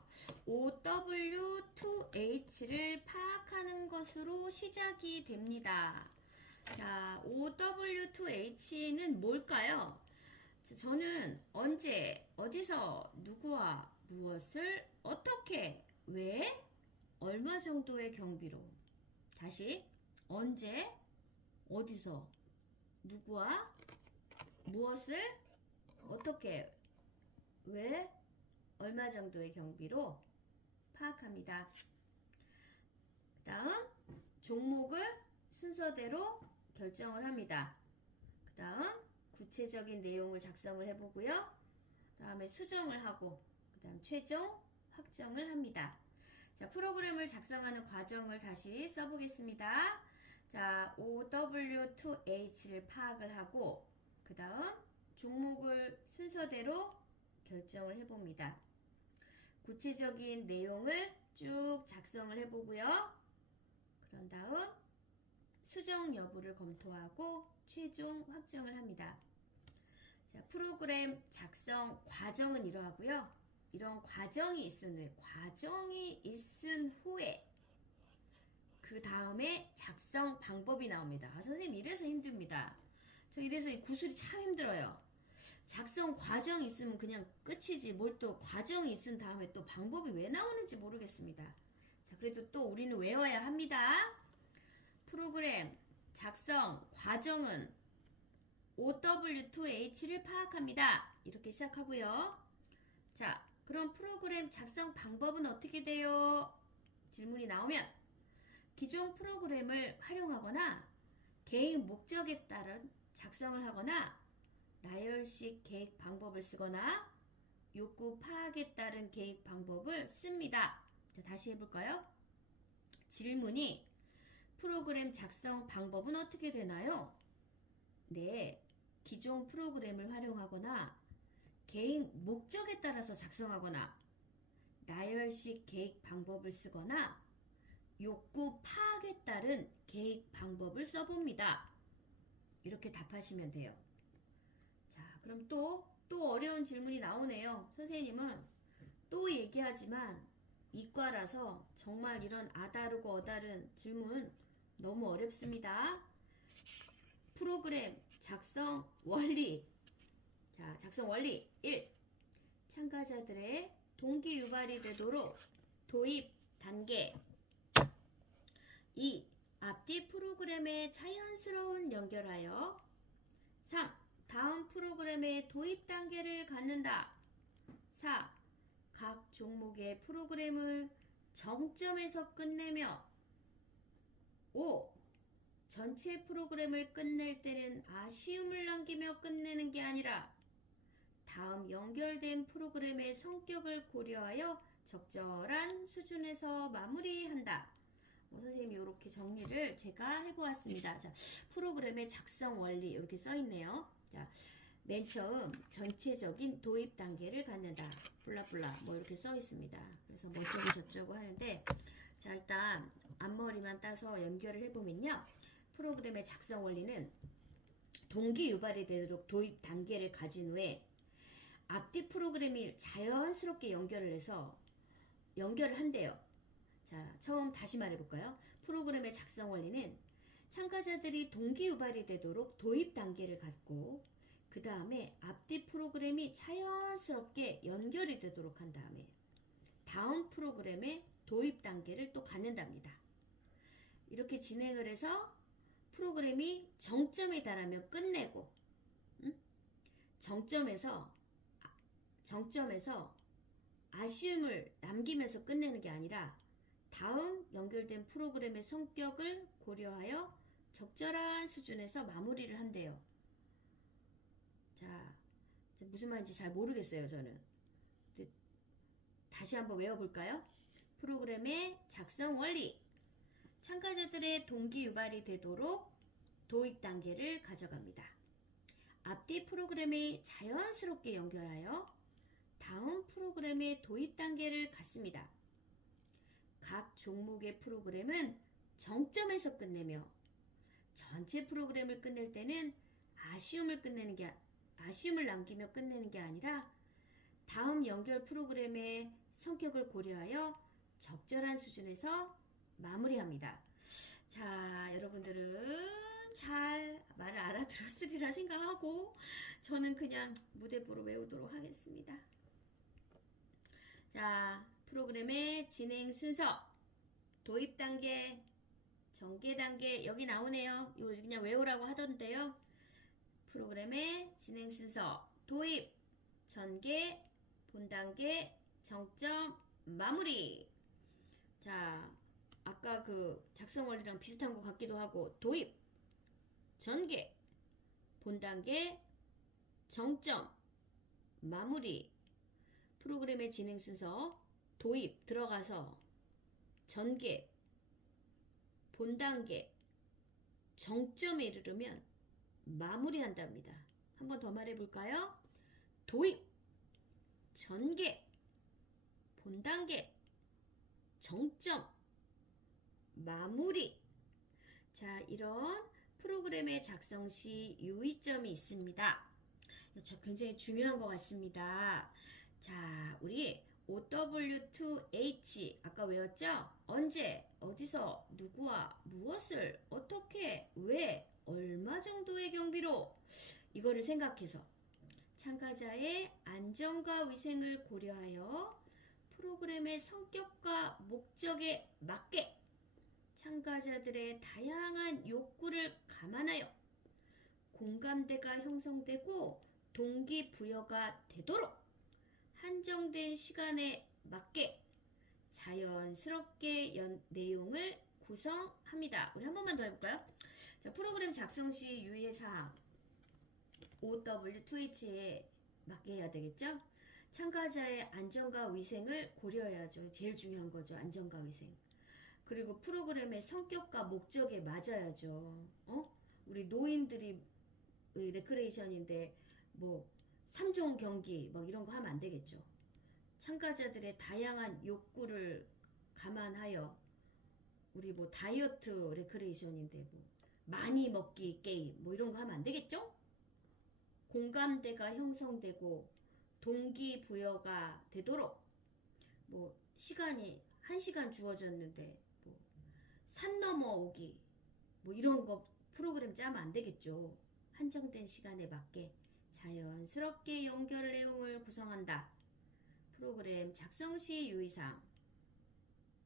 OW2H를 파악하는 것으로 시작이 됩니다. 자, OW2H는 뭘까요? 자, 저는 언제, 어디서, 누구와 무엇을, 어떻게, 왜, 얼마 정도의 경비로. 다시, 언제, 어디서, 누구와, 무엇을, 어떻게, 왜, 얼마 정도의 경비로 파악합니다. 다음, 종목을 순서대로 결정을 합니다. 그 다음, 구체적인 내용을 작성을 해보고요. 그 다음에 수정을 하고, 그 다음 최종 확정을 합니다. 자, 프로그램을 작성하는 과정을 다시 써보겠습니다. 자, OW2H를 파악을 하고, 그 다음 종목을 순서대로 결정을 해봅니다. 구체적인 내용을 쭉 작성을 해보고요. 그런 다음 수정 여부를 검토하고 최종 확정을 합니다. 자, 프로그램 작성 과정은 이러하고요. 이런 과정이 있은 후에 그 다음에 작성 방법이 나옵니다. 아, 선생님 이래서 힘듭니다. 저 이래서 이 구술이 참 힘들어요. 작성 과정이 있으면 그냥 끝이지 뭘 또 과정이 있은 다음에 또 방법이 왜 나오는지 모르겠습니다. 자, 그래도 또 우리는 외워야 합니다. 프로그램 작성 과정은 OW2H를 파악합니다. 이렇게 시작하고요. 자, 그럼 프로그램 작성 방법은 어떻게 돼요? 질문이 나오면 기존 프로그램을 활용하거나 개인 목적에 따른 작성을 하거나 나열식 계획 방법을 쓰거나 욕구 파악에 따른 계획 방법을 씁니다. 자, 다시 해볼까요? 질문이 프로그램 작성 방법은 어떻게 되나요? 네, 기존 프로그램을 활용하거나 개인 목적에 따라서 작성하거나 나열식 계획 방법을 쓰거나 욕구 파악에 따른 계획 방법을 써봅니다. 이렇게 답하시면 돼요. 자, 그럼 또 어려운 질문이 나오네요. 선생님은 또 얘기하지만 이과라서 정말 이런 아다르고 어다른 질문 너무 어렵습니다. 프로그램 작성 원리. 자, 작성 원리 1. 참가자들의 동기 유발이 되도록 도입 단계. 2. 앞뒤 프로그램에 자연스러운 연결하여. 3. 다음 프로그램의 도입 단계를 갖는다. 4. 각 종목의 프로그램을 정점에서 끝내며. 5. 전체 프로그램을 끝낼 때는 아쉬움을 남기며 끝내는 게 아니라 다음 연결된 프로그램의 성격을 고려하여 적절한 수준에서 마무리한다. 선생님이 이렇게 정리를 제가 해보았습니다. 자, 프로그램의 작성 원리 이렇게 써있네요. 자, 맨 처음 전체적인 도입 단계를 갖는다. 블라블라 뭐 이렇게 써있습니다. 그래서 뭐 어쩌고 저쩌고 하는데, 자, 일단 앞머리만 따서 연결을 해보면요. 프로그램의 작성 원리는 동기 유발이 되도록 도입 단계를 가진 후에 앞뒤 프로그램이 자연스럽게 연결을 한대요. 자, 처음 다시 말해볼까요? 프로그램의 작성 원리는 참가자들이 동기 유발이 되도록 도입 단계를 갖고 그 다음에 앞뒤 프로그램이 자연스럽게 연결이 되도록 한 다음에 다음 프로그램의 도입 단계를 또 갖는답니다. 이렇게 진행을 해서 프로그램이 정점에 달하면 끝내고, 정점에서 아쉬움을 남기면서 끝내는 게 아니라 다음 연결된 프로그램의 성격을 고려하여 적절한 수준에서 마무리를 한대요. 자, 무슨 말인지 잘 모르겠어요, 저는. 다시 한번 외워볼까요? 프로그램의 작성 원리. 참가자들의 동기 유발이 되도록 도입 단계를 가져갑니다. 앞뒤 프로그램이 자연스럽게 연결하여 다음 프로그램의 도입 단계를 갖습니다. 각 종목의 프로그램은 정점에서 끝내며 전체 프로그램을 끝낼 때는 아쉬움을 남기며 끝내는 게 아니라 다음 연결 프로그램의 성격을 고려하여 적절한 수준에서 마무리합니다. 자, 여러분들은 잘 말을 알아들었으리라 생각하고 저는 그냥 무대부로 외우도록 하겠습니다. 자, 프로그램의 진행 순서, 도입 단계, 전개 단계 여기 나오네요. 이거 그냥 외우라고 하던데요. 프로그램의 진행 순서, 도입, 전개, 본 단계, 정점, 마무리. 자, 아까 그 작성 원리랑 비슷한 것 같기도 하고 도입, 전개, 본 단계, 정점, 마무리. 프로그램의 진행 순서 도입 들어가서 전개, 본 단계, 정점에 이르르면 마무리한답니다. 한 번 더 말해볼까요? 도입, 전개, 본 단계, 정점, 마무리. 자, 이런 프로그램의 작성 시 유의점이 있습니다. 굉장히 중요한 것 같습니다. 자, 우리 OW2H 아까 외웠죠? 언제, 어디서, 누구와, 무엇을, 어떻게, 왜, 얼마 정도의 경비로 이거를 생각해서 참가자의 안전과 위생을 고려하여 프로그램의 성격과 목적에 맞게 참가자들의 다양한 욕구를 감안하여 공감대가 형성되고 동기부여가 되도록 한정된 시간에 맞게 자연스럽게 내용을 구성합니다. 우리 한 번만 더 해볼까요? 자, 프로그램 작성 시 유의의 사항 OW2H에 맞게 해야 되겠죠? 참가자의 안전과 위생을 고려해야죠. 제일 중요한 거죠. 안전과 위생. 그리고 프로그램의 성격과 목적에 맞아야죠. 우리 노인들이 레크레이션인데 뭐 3종 경기 뭐 이런 거 하면 안 되겠죠. 참가자들의 다양한 욕구를 감안하여 우리 뭐 다이어트 레크레이션인데 뭐 많이 먹기 게임 뭐 이런 거 하면 안 되겠죠? 공감대가 형성되고 동기부여가 되도록 뭐 시간이 1시간 주어졌는데 뭐 산 넘어오기 뭐 이런 거 프로그램 짜면 안 되겠죠. 한정된 시간에 맞게 자연스럽게 연결 내용을 구성한다. 프로그램 작성 시 유의사항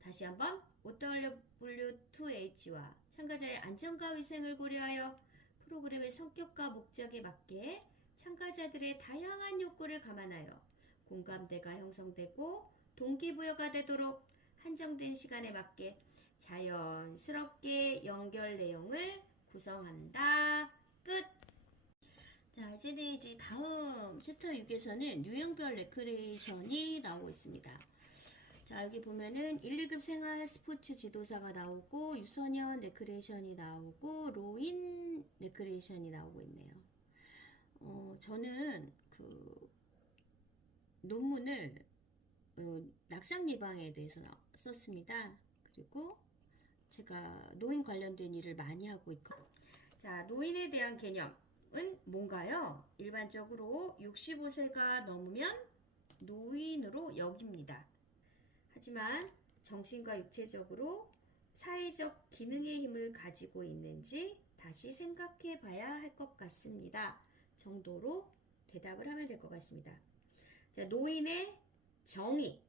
다시 한번 OW2H와 참가자의 안전과 위생을 고려하여 프로그램의 성격과 목적에 맞게 참가자들의 다양한 욕구를 감안하여 공감대가 형성되고 동기부여가 되도록 한정된 시간에 맞게 자연스럽게 연결 내용을 구성한다. 끝! 자, 이제 다음 챕터 6에서는 유형별 레크레이션이 나오고 있습니다. 자, 여기 보면은 1, 2급 생활 스포츠 지도사가 나오고 유소년 레크레이션이 나오고 로인 레크레이션이 나오고 있네요. 저는 그 논문을 낙상 예방에 대해서 썼습니다. 그리고 제가 노인 관련된 일을 많이 하고 있거든요. 자, 노인에 대한 개념은 뭔가요? 일반적으로 65세가 넘으면 노인으로 여깁니다. 하지만 정신과 육체적으로 사회적 기능의 힘을 가지고 있는지 다시 생각해 봐야 할 것 같습니다. 정도로 대답을 하면 될 것 같습니다. 자, 노인의 정의.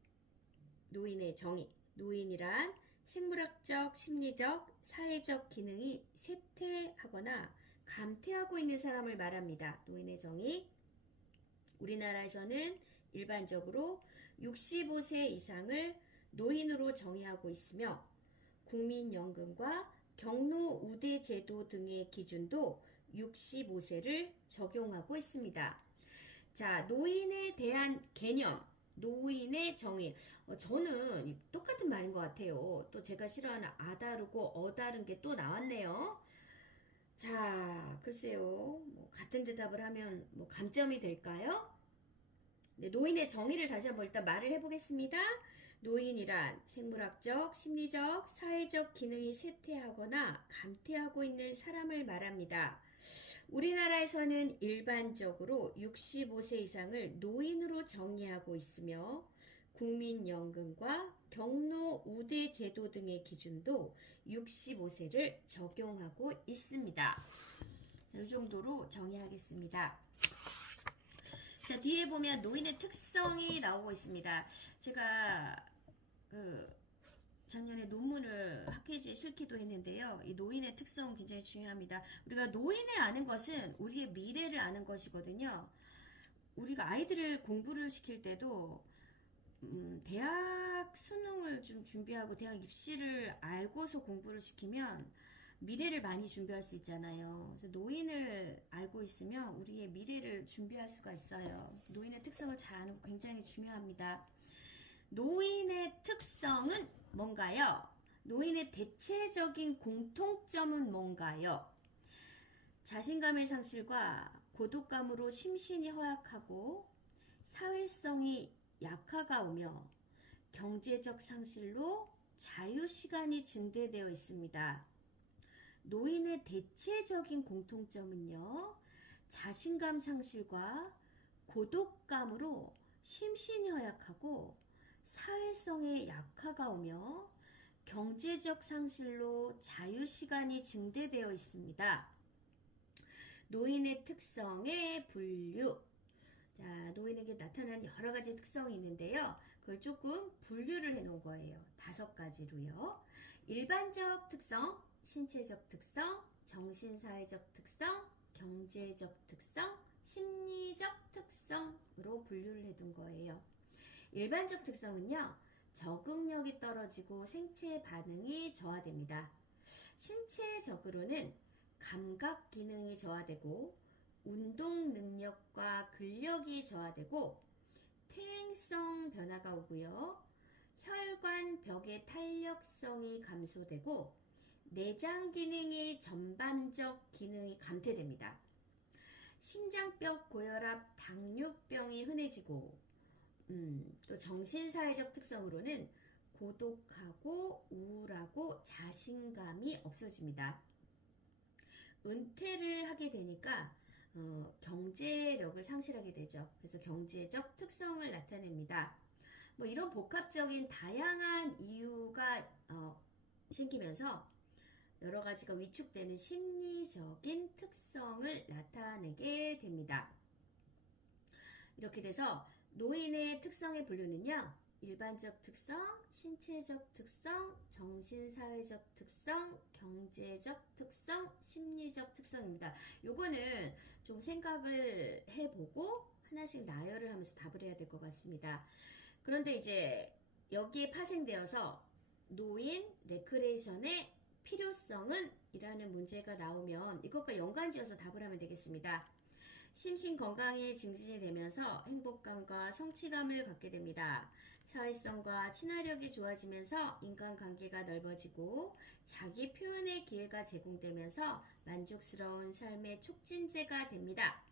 노인이란 생물학적, 심리적, 사회적 기능이 쇠퇴하거나 감퇴하고 있는 사람을 말합니다. 노인의 정의. 우리나라에서는 일반적으로 65세 이상을 노인으로 정의하고 있으며 국민연금과 경로우대제도 등의 기준도 65세를 적용하고 있습니다. 자, 노인에 대한 개념, 노인의 정의. 저는 똑같은 말인 것 같아요. 또 제가 싫어하는 아다르고 어다른 게 또 나왔네요. 자, 글쎄요. 뭐 같은 대답을 하면 뭐 감점이 될까요? 네, 노인의 정의를 다시 한번 일단 말을 해보겠습니다. 노인이란 생물학적, 심리적, 사회적 기능이 쇠퇴하거나 감퇴하고 있는 사람을 말합니다. 우리나라에서는 일반적으로 65세 이상을 노인으로 정의하고 있으며 국민연금과 경로우대제도 등의 기준도 65세를 적용하고 있습니다. 자, 이 정도로 정의하겠습니다. 자, 뒤에 보면 노인의 특성이 나오고 있습니다. 제가 작년에 논문을 학회지에 실기도 했는데요. 이 노인의 특성은 굉장히 중요합니다. 우리가 노인을 아는 것은 우리의 미래를 아는 것이거든요. 우리가 아이들을 공부를 시킬 때도 대학 수능을 좀 준비하고 대학 입시를 알고서 공부를 시키면 미래를 많이 준비할 수 있잖아요. 그래서 노인을 알고 있으면 우리의 미래를 준비할 수가 있어요. 노인의 특성을 잘 아는 거 굉장히 중요합니다. 노인의 특성은 뭔가요? 노인의 대체적인 공통점은 뭔가요? 자신감의 상실과 고독감으로 심신이 허약하고 사회성이 약화가 오며 경제적 상실로 자유시간이 증대되어 있습니다. 노인의 대체적인 공통점은요, 자신감 상실과 고독감으로 심신이 허약하고 사회성의 약화가 오며 경제적 상실로 자유시간이 증대되어 있습니다. 노인의 특성의 분류. 자, 노인에게 나타나는 여러 가지 특성이 있는데요. 그걸 조금 분류를 해 놓은 거예요. 5가지로요. 일반적 특성, 신체적 특성, 정신사회적 특성, 경제적 특성, 심리적 특성으로 분류를 해둔 거예요. 일반적 특성은요, 적응력이 떨어지고 생체 반응이 저하됩니다. 신체적으로는 감각 기능이 저하되고 운동 능력과 근력이 저하되고 퇴행성 변화가 오고요. 혈관 벽의 탄력성이 감소되고 내장 기능이 전반적 기능이 감퇴됩니다. 심장벽 고혈압, 당뇨병이 흔해지고 또 정신사회적 특성으로는 고독하고 우울하고 자신감이 없어집니다. 은퇴를 하게 되니까 경제력을 상실하게 되죠. 그래서 경제적 특성을 나타냅니다. 뭐 이런 복합적인 다양한 이유가 생기면서 여러 가지가 위축되는 심리적인 특성을 나타내게 됩니다. 이렇게 돼서 노인의 특성의 분류는요. 일반적 특성, 신체적 특성, 정신사회적 특성, 경제적 특성, 심리적 특성입니다. 요거는 좀 생각을 해보고 하나씩 나열을 하면서 답을 해야 될 것 같습니다. 그런데 이제 여기에 파생되어서 노인 레크레이션의 필요성은? 이라는 문제가 나오면 이것과 연관지어서 답을 하면 되겠습니다. 심신 건강이 증진이 되면서 행복감과 성취감을 갖게 됩니다. 사회성과 친화력이 좋아지면서 인간관계가 넓어지고 자기 표현의 기회가 제공되면서 만족스러운 삶의 촉진제가 됩니다.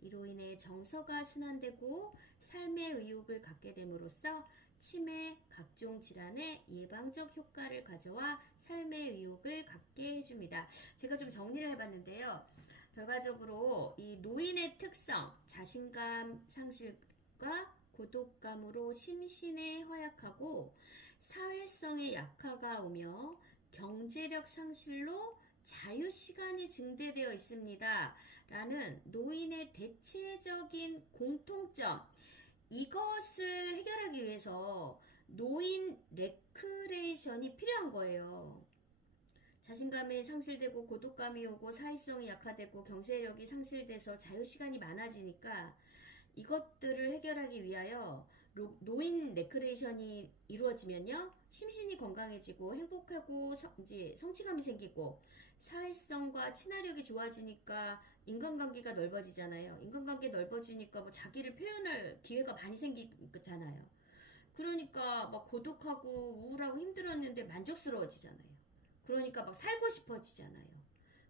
이로 인해 정서가 순환되고 삶의 의욕을 갖게 됨으로써 치매, 각종 질환의 예방적 효과를 가져와 삶의 의욕을 갖게 해줍니다. 제가 좀 정리를 해봤는데요. 결과적으로 이 노인의 특성, 자신감 상실과 고독감으로 심신에 허약하고 사회성의 약화가 오며 경제력 상실로 자유시간이 증대되어 있습니다. 라는 노인의 대체적인 공통점, 이것을 해결하기 위해서 노인 레크레이션이 필요한 거예요. 자신감이 상실되고 고독감이 오고 사회성이 약화되고 경제력이 상실돼서 자유시간이 많아지니까 이것들을 해결하기 위하여 노인 레크레이션이 이루어지면요. 심신이 건강해지고 행복하고 이제 성취감이 생기고 사회성과 친화력이 좋아지니까 인간관계가 넓어지잖아요. 인간관계 넓어지니까 뭐 자기를 표현할 기회가 많이 생기잖아요. 그러니까 막 고독하고 우울하고 힘들었는데 만족스러워지잖아요. 그러니까 막 살고 싶어지잖아요.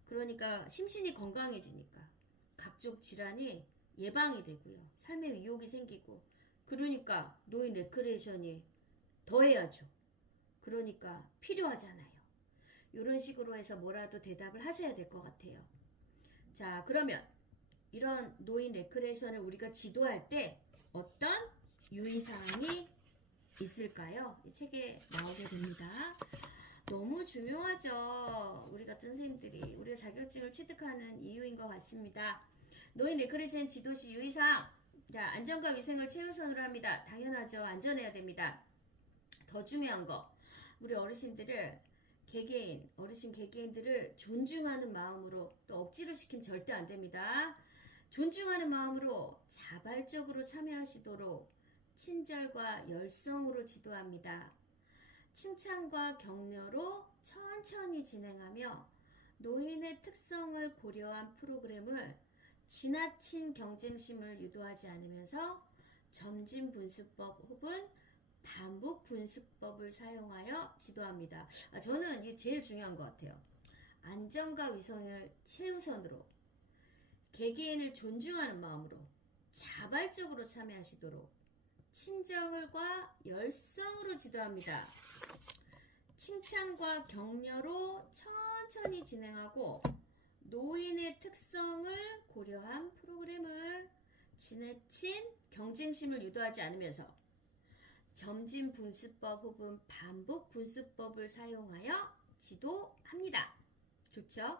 그러니까 심신이 건강해지니까 각종 질환이 예방이 되고요. 삶의 의욕이 생기고 그러니까 노인 레크레이션이 더해야죠. 그러니까 필요하잖아요. 이런 식으로 해서 뭐라도 대답을 하셔야 될 것 같아요. 자, 그러면 이런 노인 레크레이션을 우리가 지도할 때 어떤 유의사항이 있을까요? 이 책에 나오게 됩니다. 너무 중요하죠. 우리 같은 선생님들이 우리가 자격증을 취득하는 이유인 것 같습니다. 노인 레크레이션 지도시 유의사항. 자, 안전과 위생을 최우선으로 합니다. 당연하죠. 안전해야 됩니다. 더 중요한 거, 우리 어르신들을 어르신 개개인들을 존중하는 마음으로, 또 억지로 시키면 절대 안 됩니다. 존중하는 마음으로 자발적으로 참여하시도록 친절과 열성으로 지도합니다. 칭찬과 격려로 천천히 진행하며 노인의 특성을 고려한 프로그램을 지나친 경쟁심을 유도하지 않으면서 점진 분수법 혹은 반복 분수법을 사용하여 지도합니다. 저는 이게 제일 중요한 것 같아요. 안전과 위생을 최우선으로 개개인을 존중하는 마음으로 자발적으로 참여하시도록 친절과 열성으로 지도합니다. 칭찬과 격려로 천천히 진행하고 노인의 특성을 고려한 프로그램을 지나친 경쟁심을 유도하지 않으면서 점진 분수법 혹은 반복 분수법을 사용하여 지도합니다. 좋죠?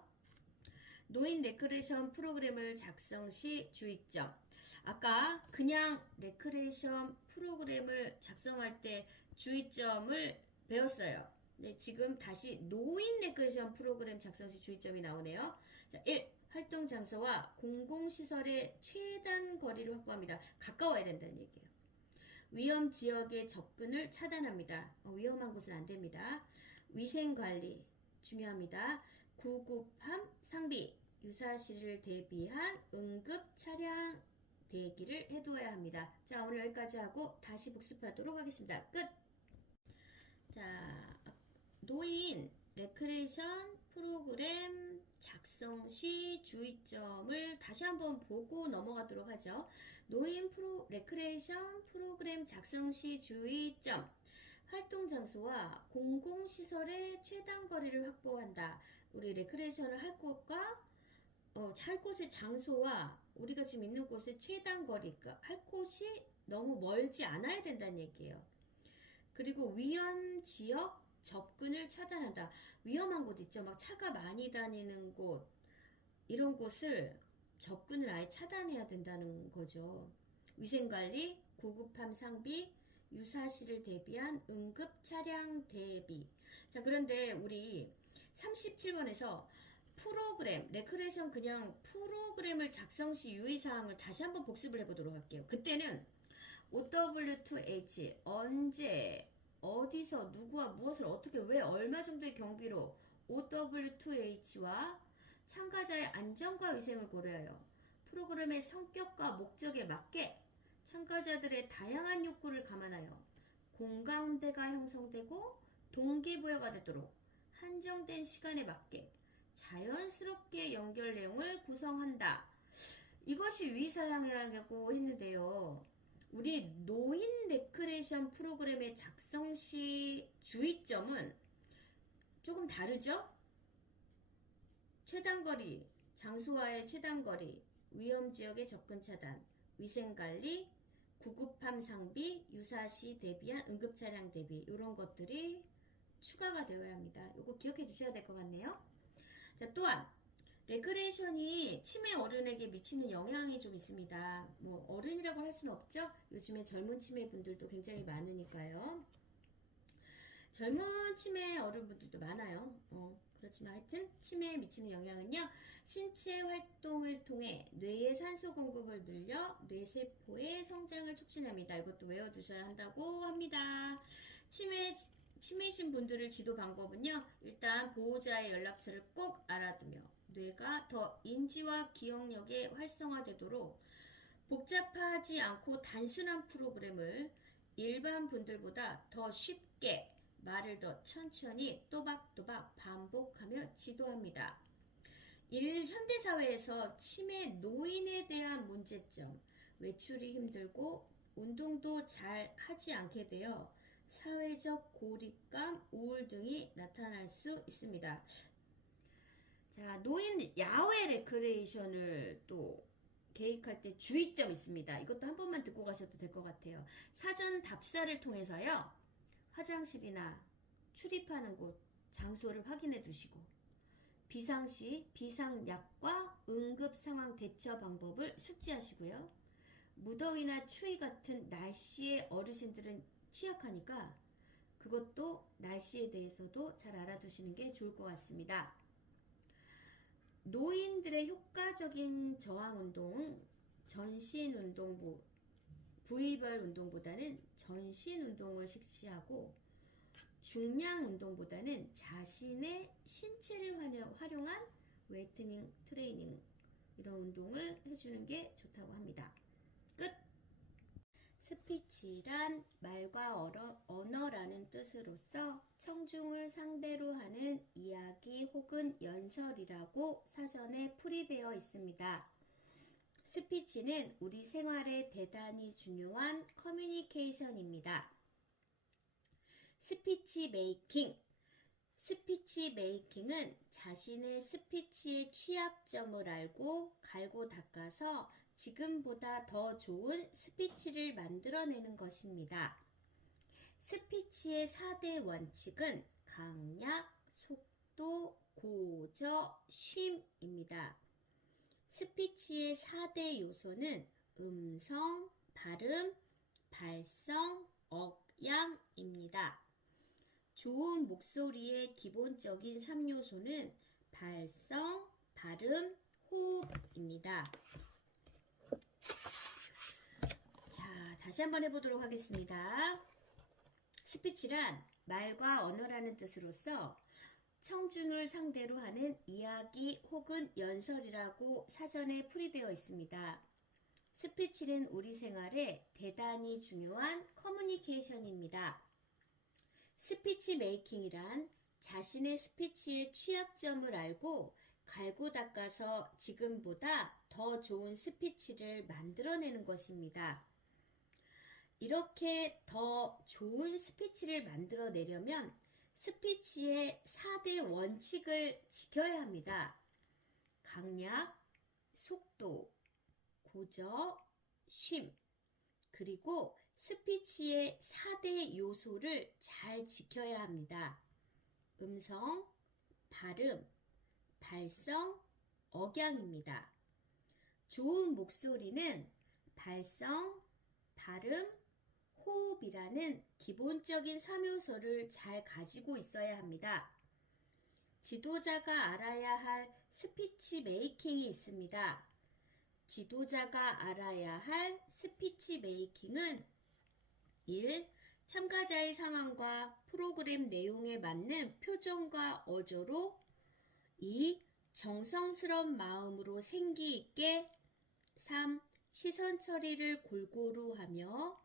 노인 레크레이션 프로그램을 작성 시 주의점. 아까 그냥 레크레이션 프로그램을 작성할 때 주의점을 배웠어요. 네, 지금 다시 노인 레크레이션 프로그램 작성 시 주의점이 나오네요. 자, 1. 활동 장소와 공공시설의 최단 거리를 확보합니다. 가까워야 된다는 얘기예요. 위험 지역의 접근을 차단합니다. 위험한 곳은 안 됩니다. 위생 관리 중요합니다. 구급함 상비, 유사시를 대비한 응급 차량 대기를 해두어야 합니다. 자, 오늘 여기까지 하고 다시 복습하도록 하겠습니다. 끝! 자, 노인 레크레이션 프로그램 작성 시 주의점을 다시 한번 보고 넘어가도록 하죠. 노인 레크레이션 프로그램 작성 시 주의점. 활동 장소와 공공시설의 최단 거리를 확보한다. 우리 레크레이션을 할 곳과 할 곳의 장소와 우리가 지금 있는 곳의 최단 거리가 할 곳이 너무 멀지 않아야 된다는 얘기예요. 그리고 위험 지역 접근을 차단한다. 위험한 곳 있죠. 막 차가 많이 다니는 곳, 이런 곳을 접근을 아예 차단해야 된다는 거죠. 위생관리, 구급함 상비, 유사시를 대비한 응급 차량 대비. 자, 그런데 우리 37번에서 프로그램, 레크레이션 그냥 프로그램을 작성 시 유의사항을 다시 한번 복습을 해보도록 할게요. 그때는 OW2H, 언제, 어디서, 누구와 무엇을 어떻게, 왜, 얼마 정도의 경비로 OW2H와 참가자의 안전과 위생을 고려하여 프로그램의 성격과 목적에 맞게 참가자들의 다양한 욕구를 감안하여 공감대가 형성되고 동기부여가 되도록 한정된 시간에 맞게 자연스럽게 연결 내용을 구성한다. 이것이 유의사항이라고 했는데요. 우리 노인 레크레이션 프로그램의 작성 시 주의점은 조금 다르죠? 최단거리, 장소와의 최단거리, 위험지역의 접근 차단, 위생관리, 구급함 상비, 유사시 대비한 응급차량 대비, 이런 것들이 추가가 되어야 합니다. 이거 기억해 주셔야 될 것 같네요. 자, 또한 레크레이션이 치매 어른에게 미치는 영향이 좀 있습니다. 뭐 어른이라고 할 수는 없죠. 요즘에 젊은 치매 분들도 굉장히 많으니까요. 젊은 치매 어른분들도 많아요. 그렇지만 하여튼 치매에 미치는 영향은요. 신체 활동을 통해 뇌의 산소 공급을 늘려 뇌세포의 성장을 촉진합니다. 이것도 외워두셔야 한다고 합니다. 치매신 분들을 지도 방법은요. 일단 보호자의 연락처를 꼭 알아두며 뇌가 더 인지와 기억력에 활성화되도록 복잡하지 않고 단순한 프로그램을 일반 분들보다 더 쉽게 말을 더 천천히 또박또박 반복하며 지도합니다. 현대사회에서 치매 노인에 대한 문제점, 외출이 힘들고 운동도 잘 하지 않게 되어 사회적 고립감, 우울 등이 나타날 수 있습니다. 자, 노인 야외 레크레이션을 또 계획할 때 주의점 있습니다. 이것도 한 번만 듣고 가셔도 될 것 같아요. 사전 답사를 통해서요. 화장실이나 출입하는 곳, 장소를 확인해 두시고 비상시 비상약과 응급 상황 대처 방법을 숙지하시고요. 무더위나 추위 같은 날씨에 어르신들은 취약하니까 그것도 날씨에 대해서도 잘 알아두시는 게 좋을 것 같습니다. 노인들의 효과적인 저항운동, 전신운동, 부위별 운동보다는 전신운동을 실시하고 중량운동보다는 자신의 신체를 활용한 웨이트닝, 트레이닝 이런 운동을 해주는 게 좋다고 합니다. 끝! 스피치란 말과 언어라는 뜻으로서 청중을 상대로 하는 이야기 혹은 연설이라고 사전에 풀이되어 있습니다. 스피치는 우리 생활에 대단히 중요한 커뮤니케이션입니다. 스피치 메이킹. 스피치 메이킹은 자신의 스피치의 취약점을 알고 갈고 닦아서 지금보다 더 좋은 스피치를 만들어내는 것입니다. 스피치의 4대 원칙은 강약, 속도, 고저, 쉼입니다. 스피치의 4대 요소는 음성, 발음, 발성, 억양입니다. 좋은 목소리의 기본적인 3요소는 발성, 발음, 호흡입니다. 자, 다시 한번 해보도록 하겠습니다. 스피치란 말과 언어라는 뜻으로서 청중을 상대로 하는 이야기 혹은 연설이라고 사전에 풀이되어 있습니다. 스피치는 우리 생활에 대단히 중요한 커뮤니케이션입니다. 스피치 메이킹이란 자신의 스피치의 취약점을 알고 갈고 닦아서 지금보다 더 좋은 스피치를 만들어내는 것입니다. 이렇게 더 좋은 스피치를 만들어내려면 스피치의 4대 원칙을 지켜야 합니다. 강약, 속도, 고저, 쉼, 그리고 스피치의 4대 요소를 잘 지켜야 합니다. 음성, 발음, 발성, 억양입니다. 좋은 목소리는 발성, 발음, 호흡이라는 기본적인 3요소를 잘 가지고 있어야 합니다. 지도자가 알아야 할 스피치 메이킹이 있습니다. 지도자가 알아야 할 스피치 메이킹은 1. 참가자의 상황과 프로그램 내용에 맞는 표정과 어조로 2. 정성스러운 마음으로 생기 있게 3. 시선 처리를 골고루 하며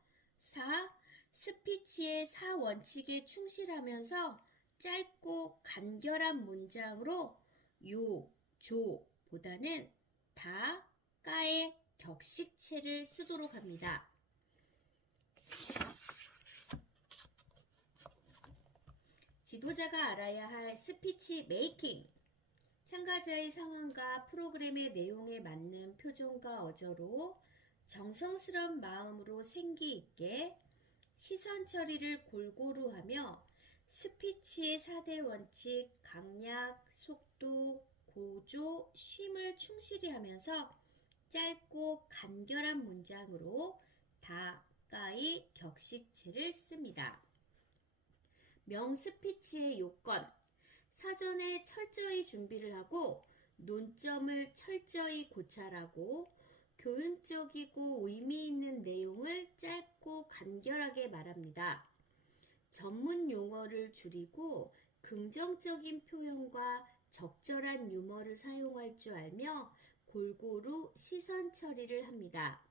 4. 스피치의 4원칙에 충실하면서 짧고 간결한 문장으로 요, 조 보다는 다, 까의 격식체를 쓰도록 합니다. 지도자가 알아야 할 스피치 메이킹. 참가자의 상황과 프로그램의 내용에 맞는 표정과 어조로 정성스러운 마음으로 생기 있게 시선 처리를 골고루 하며 스피치의 4대 원칙, 강약, 속도, 고조, 쉼을 충실히 하면서 짧고 간결한 문장으로 다, 까의 격식체를 씁니다. 명스피치의 요건. 사전에 철저히 준비를 하고 논점을 철저히 고찰하고 교훈적이고 의미 있는 내용을 짧고 간결하게 말합니다. 전문 용어를 줄이고 긍정적인 표현과 적절한 유머를 사용할 줄 알며 골고루 시선 처리를 합니다.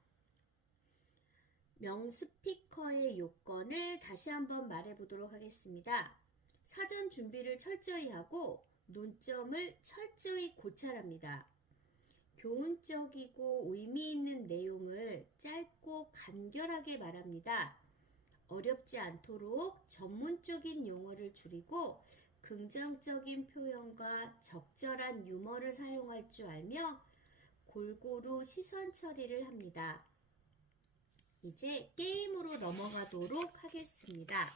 명스피커의 요건을 다시 한번 말해보도록 하겠습니다. 사전 준비를 철저히 하고 논점을 철저히 고찰합니다. 교훈적이고 의미 있는 내용을 짧고 간결하게 말합니다. 어렵지 않도록 전문적인 용어를 줄이고 긍정적인 표현과 적절한 유머를 사용할 줄 알며 골고루 시선 처리를 합니다. 이제 게임으로 넘어가도록 하겠습니다.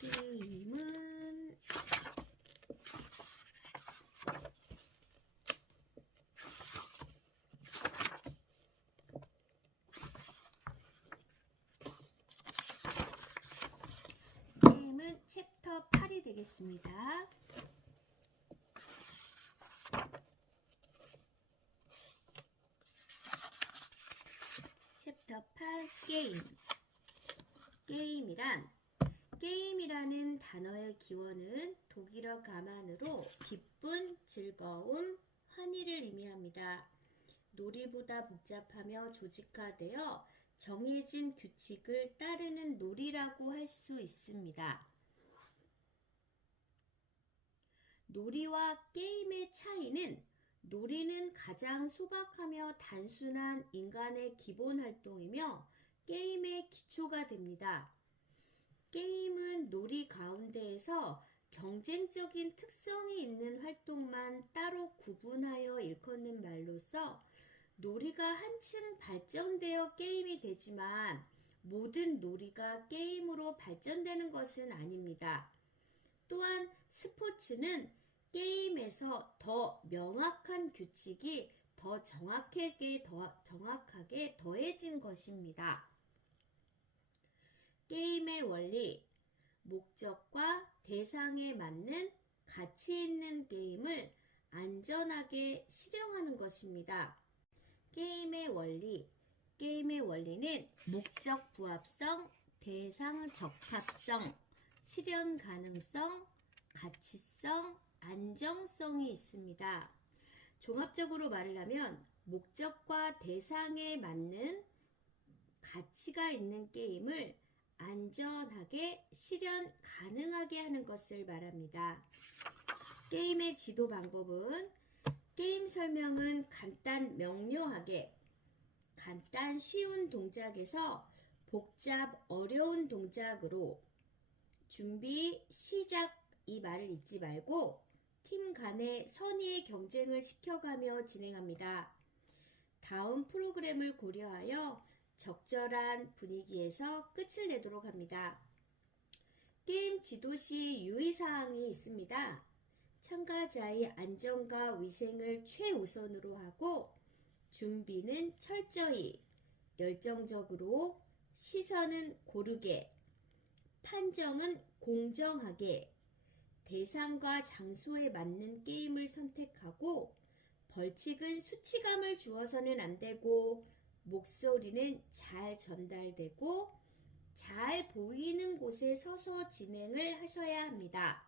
게임은 챕터 8이 되겠습니다. 챕터 8 게임. 게임이라는 단어의 기원은 독일어 가만으로 기쁨, 즐거움, 환희를 의미합니다. 놀이보다 복잡하며 조직화되어 정해진 규칙을 따르는 놀이라고 할 수 있습니다. 놀이와 게임의 차이는 놀이는 가장 소박하며 단순한 인간의 기본 활동이며 게임의 기초가 됩니다. 게임은 놀이 가운데에서 경쟁적인 특성이 있는 활동만 따로 구분하여 일컫는 말로서 놀이가 한층 발전되어 게임이 되지만 모든 놀이가 게임으로 발전되는 것은 아닙니다. 또한 스포츠는 게임에서 더 명확한 규칙이 더 정확하게 더해진 것입니다. 게임의 원리, 목적과 대상에 맞는 가치 있는 게임을 안전하게 실행하는 것입니다. 게임의 원리, 게임의 원리는 목적 부합성, 대상 적합성, 실현 가능성, 가치성, 안정성이 있습니다. 종합적으로 말을 하면 목적과 대상에 맞는 가치가 있는 게임을 안전하게 실현 가능하게 하는 것을 말합니다. 게임의 지도 방법은 게임 설명은 간단 명료하게 간단 쉬운 동작에서 복잡 어려운 동작으로 준비 시작 이 말을 잊지 말고 팀 간의 선의의 경쟁을 시켜가며 진행합니다. 다음 프로그램을 고려하여 적절한 분위기에서 끝을 내도록 합니다. 게임 지도 시 유의사항이 있습니다. 참가자의 안전과 위생을 최우선으로 하고 준비는 철저히, 열정적으로, 시선은 고르게, 판정은 공정하게, 대상과 장소에 맞는 게임을 선택하고 벌칙은 수치감을 주어서는 안 되고 목소리는 잘 전달되고 잘 보이는 곳에 서서 진행을 하셔야 합니다.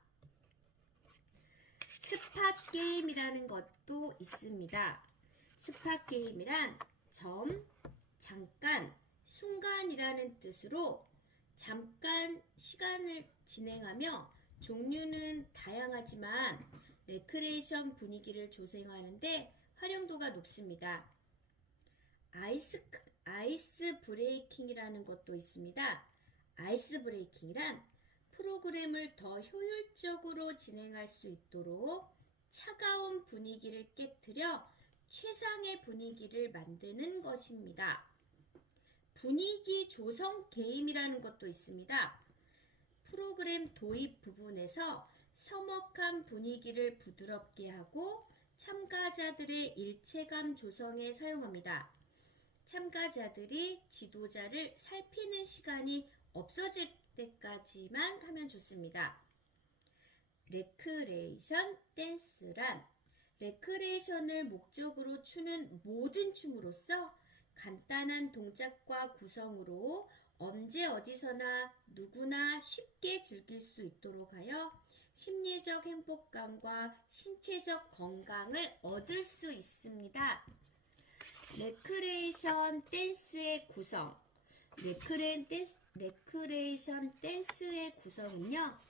스팟 게임이라는 것도 있습니다. 스팟 게임이란 점, 잠깐, 순간이라는 뜻으로 잠깐 시간을 진행하며 종류는 다양하지만 레크레이션 분위기를 조성하는데 활용도가 높습니다. 아이스 브레이킹이라는 것도 있습니다. 아이스 브레이킹이란 프로그램을 더 효율적으로 진행할 수 있도록 차가운 분위기를 깨트려 최상의 분위기를 만드는 것입니다. 분위기 조성 게임이라는 것도 있습니다. 프로그램 도입 부분에서 서먹한 분위기를 부드럽게 하고 참가자들의 일체감 조성에 사용합니다. 참가자들이 지도자를 살피는 시간이 없어질 때까지만 하면 좋습니다. 레크레이션 댄스란 레크레이션을 목적으로 추는 모든 춤으로써 간단한 동작과 구성으로 언제 어디서나 누구나 쉽게 즐길 수 있도록 하여 심리적 행복감과 신체적 건강을 얻을 수 있습니다. 레크레이션 댄스의 구성. 레크레이션 댄스의 구성은요,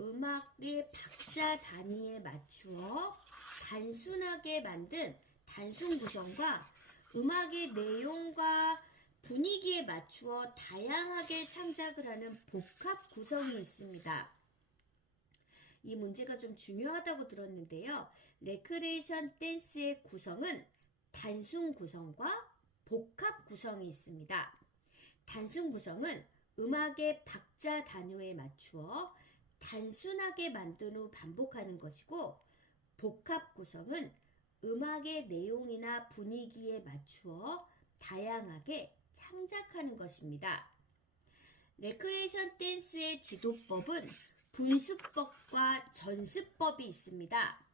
음악의 박자 단위에 맞추어 단순하게 만든 단순 구성과 음악의 내용과 분위기에 맞추어 다양하게 창작을 하는 복합 구성이 있습니다. 이 문제가 좀 중요하다고 들었는데요. 레크레이션 댄스의 구성은 단순 구성과 복합 구성이 있습니다. 단순 구성은 음악의 박자 단위에 맞추어 단순하게 만든 후 반복하는 것이고, 복합 구성은 음악의 내용이나 분위기에 맞추어 다양하게 창작하는 것입니다. 레크레이션 댄스의 지도법은 분수법과 전수법이 있습니다.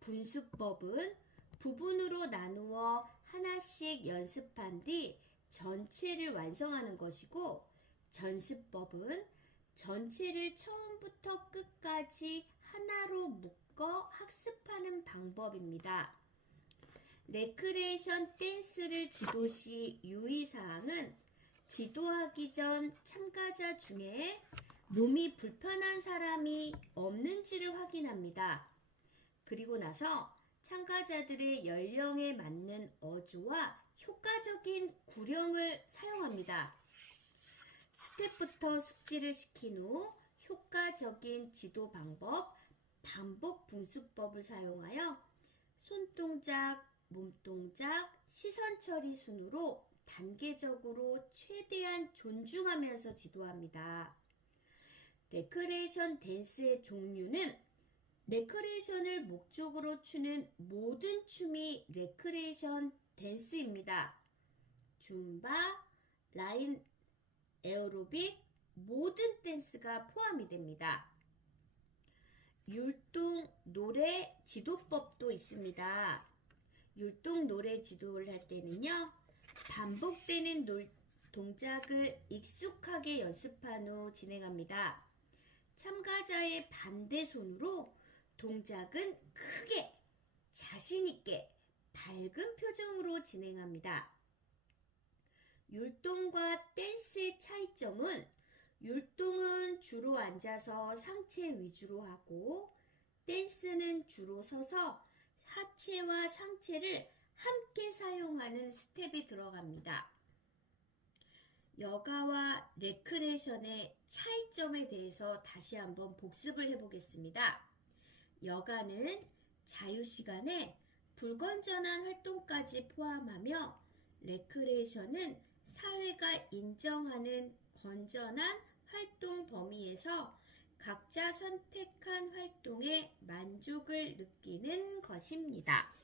분수법은 부분으로 나누어 하나씩 연습한 뒤 전체를 완성하는 것이고, 전수법은 전체를 처음부터 끝까지 하나로 묶어 학습하는 방법입니다. 레크레이션 댄스를 지도시 유의사항은 지도하기 전 참가자 중에 몸이 불편한 사람이 없는지를 확인합니다. 그리고 나서 참가자들의 연령에 맞는 어조와 효과적인 구령을 사용합니다. 스텝부터 숙지를 시킨 후 효과적인 지도 방법, 반복 분수법을 사용하여 손동작, 몸동작, 시선 처리 순으로 단계적으로 최대한 존중하면서 지도합니다. 레크레이션 댄스의 종류는 레크레이션을 목적으로 추는 모든 춤이 레크레이션 댄스입니다. 줌바, 라인 에어로빅, 모든 댄스가 포함이 됩니다. 율동 노래 지도법도 있습니다. 율동 노래 지도를 할 때는요, 반복되는 동작을 익숙하게 연습한 후 진행합니다. 참가자의 반대 손으로 동작은 크게, 자신있게, 밝은 표정으로 진행합니다. 율동과 댄스의 차이점은 율동은 주로 앉아서 상체 위주로 하고 댄스는 주로 서서 하체와 상체를 함께 사용하는 스텝이 들어갑니다. 여가와 레크레이션의 차이점에 대해서 다시 한번 복습을 해보겠습니다. 여가는 자유시간에 불건전한 활동까지 포함하며 레크레이션은 사회가 인정하는 건전한 활동 범위에서 각자 선택한 활동에 만족을 느끼는 것입니다.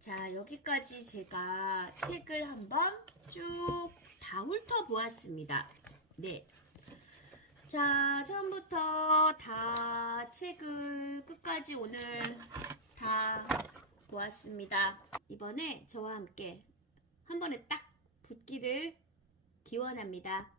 자, 여기까지 제가 책을 한번 쭉 다 훑어보았습니다. 네. 자, 처음부터 다 책을 끝까지 오늘 다 보았습니다. 이번에 저와 함께 한 번에 딱 붙기를 기원합니다.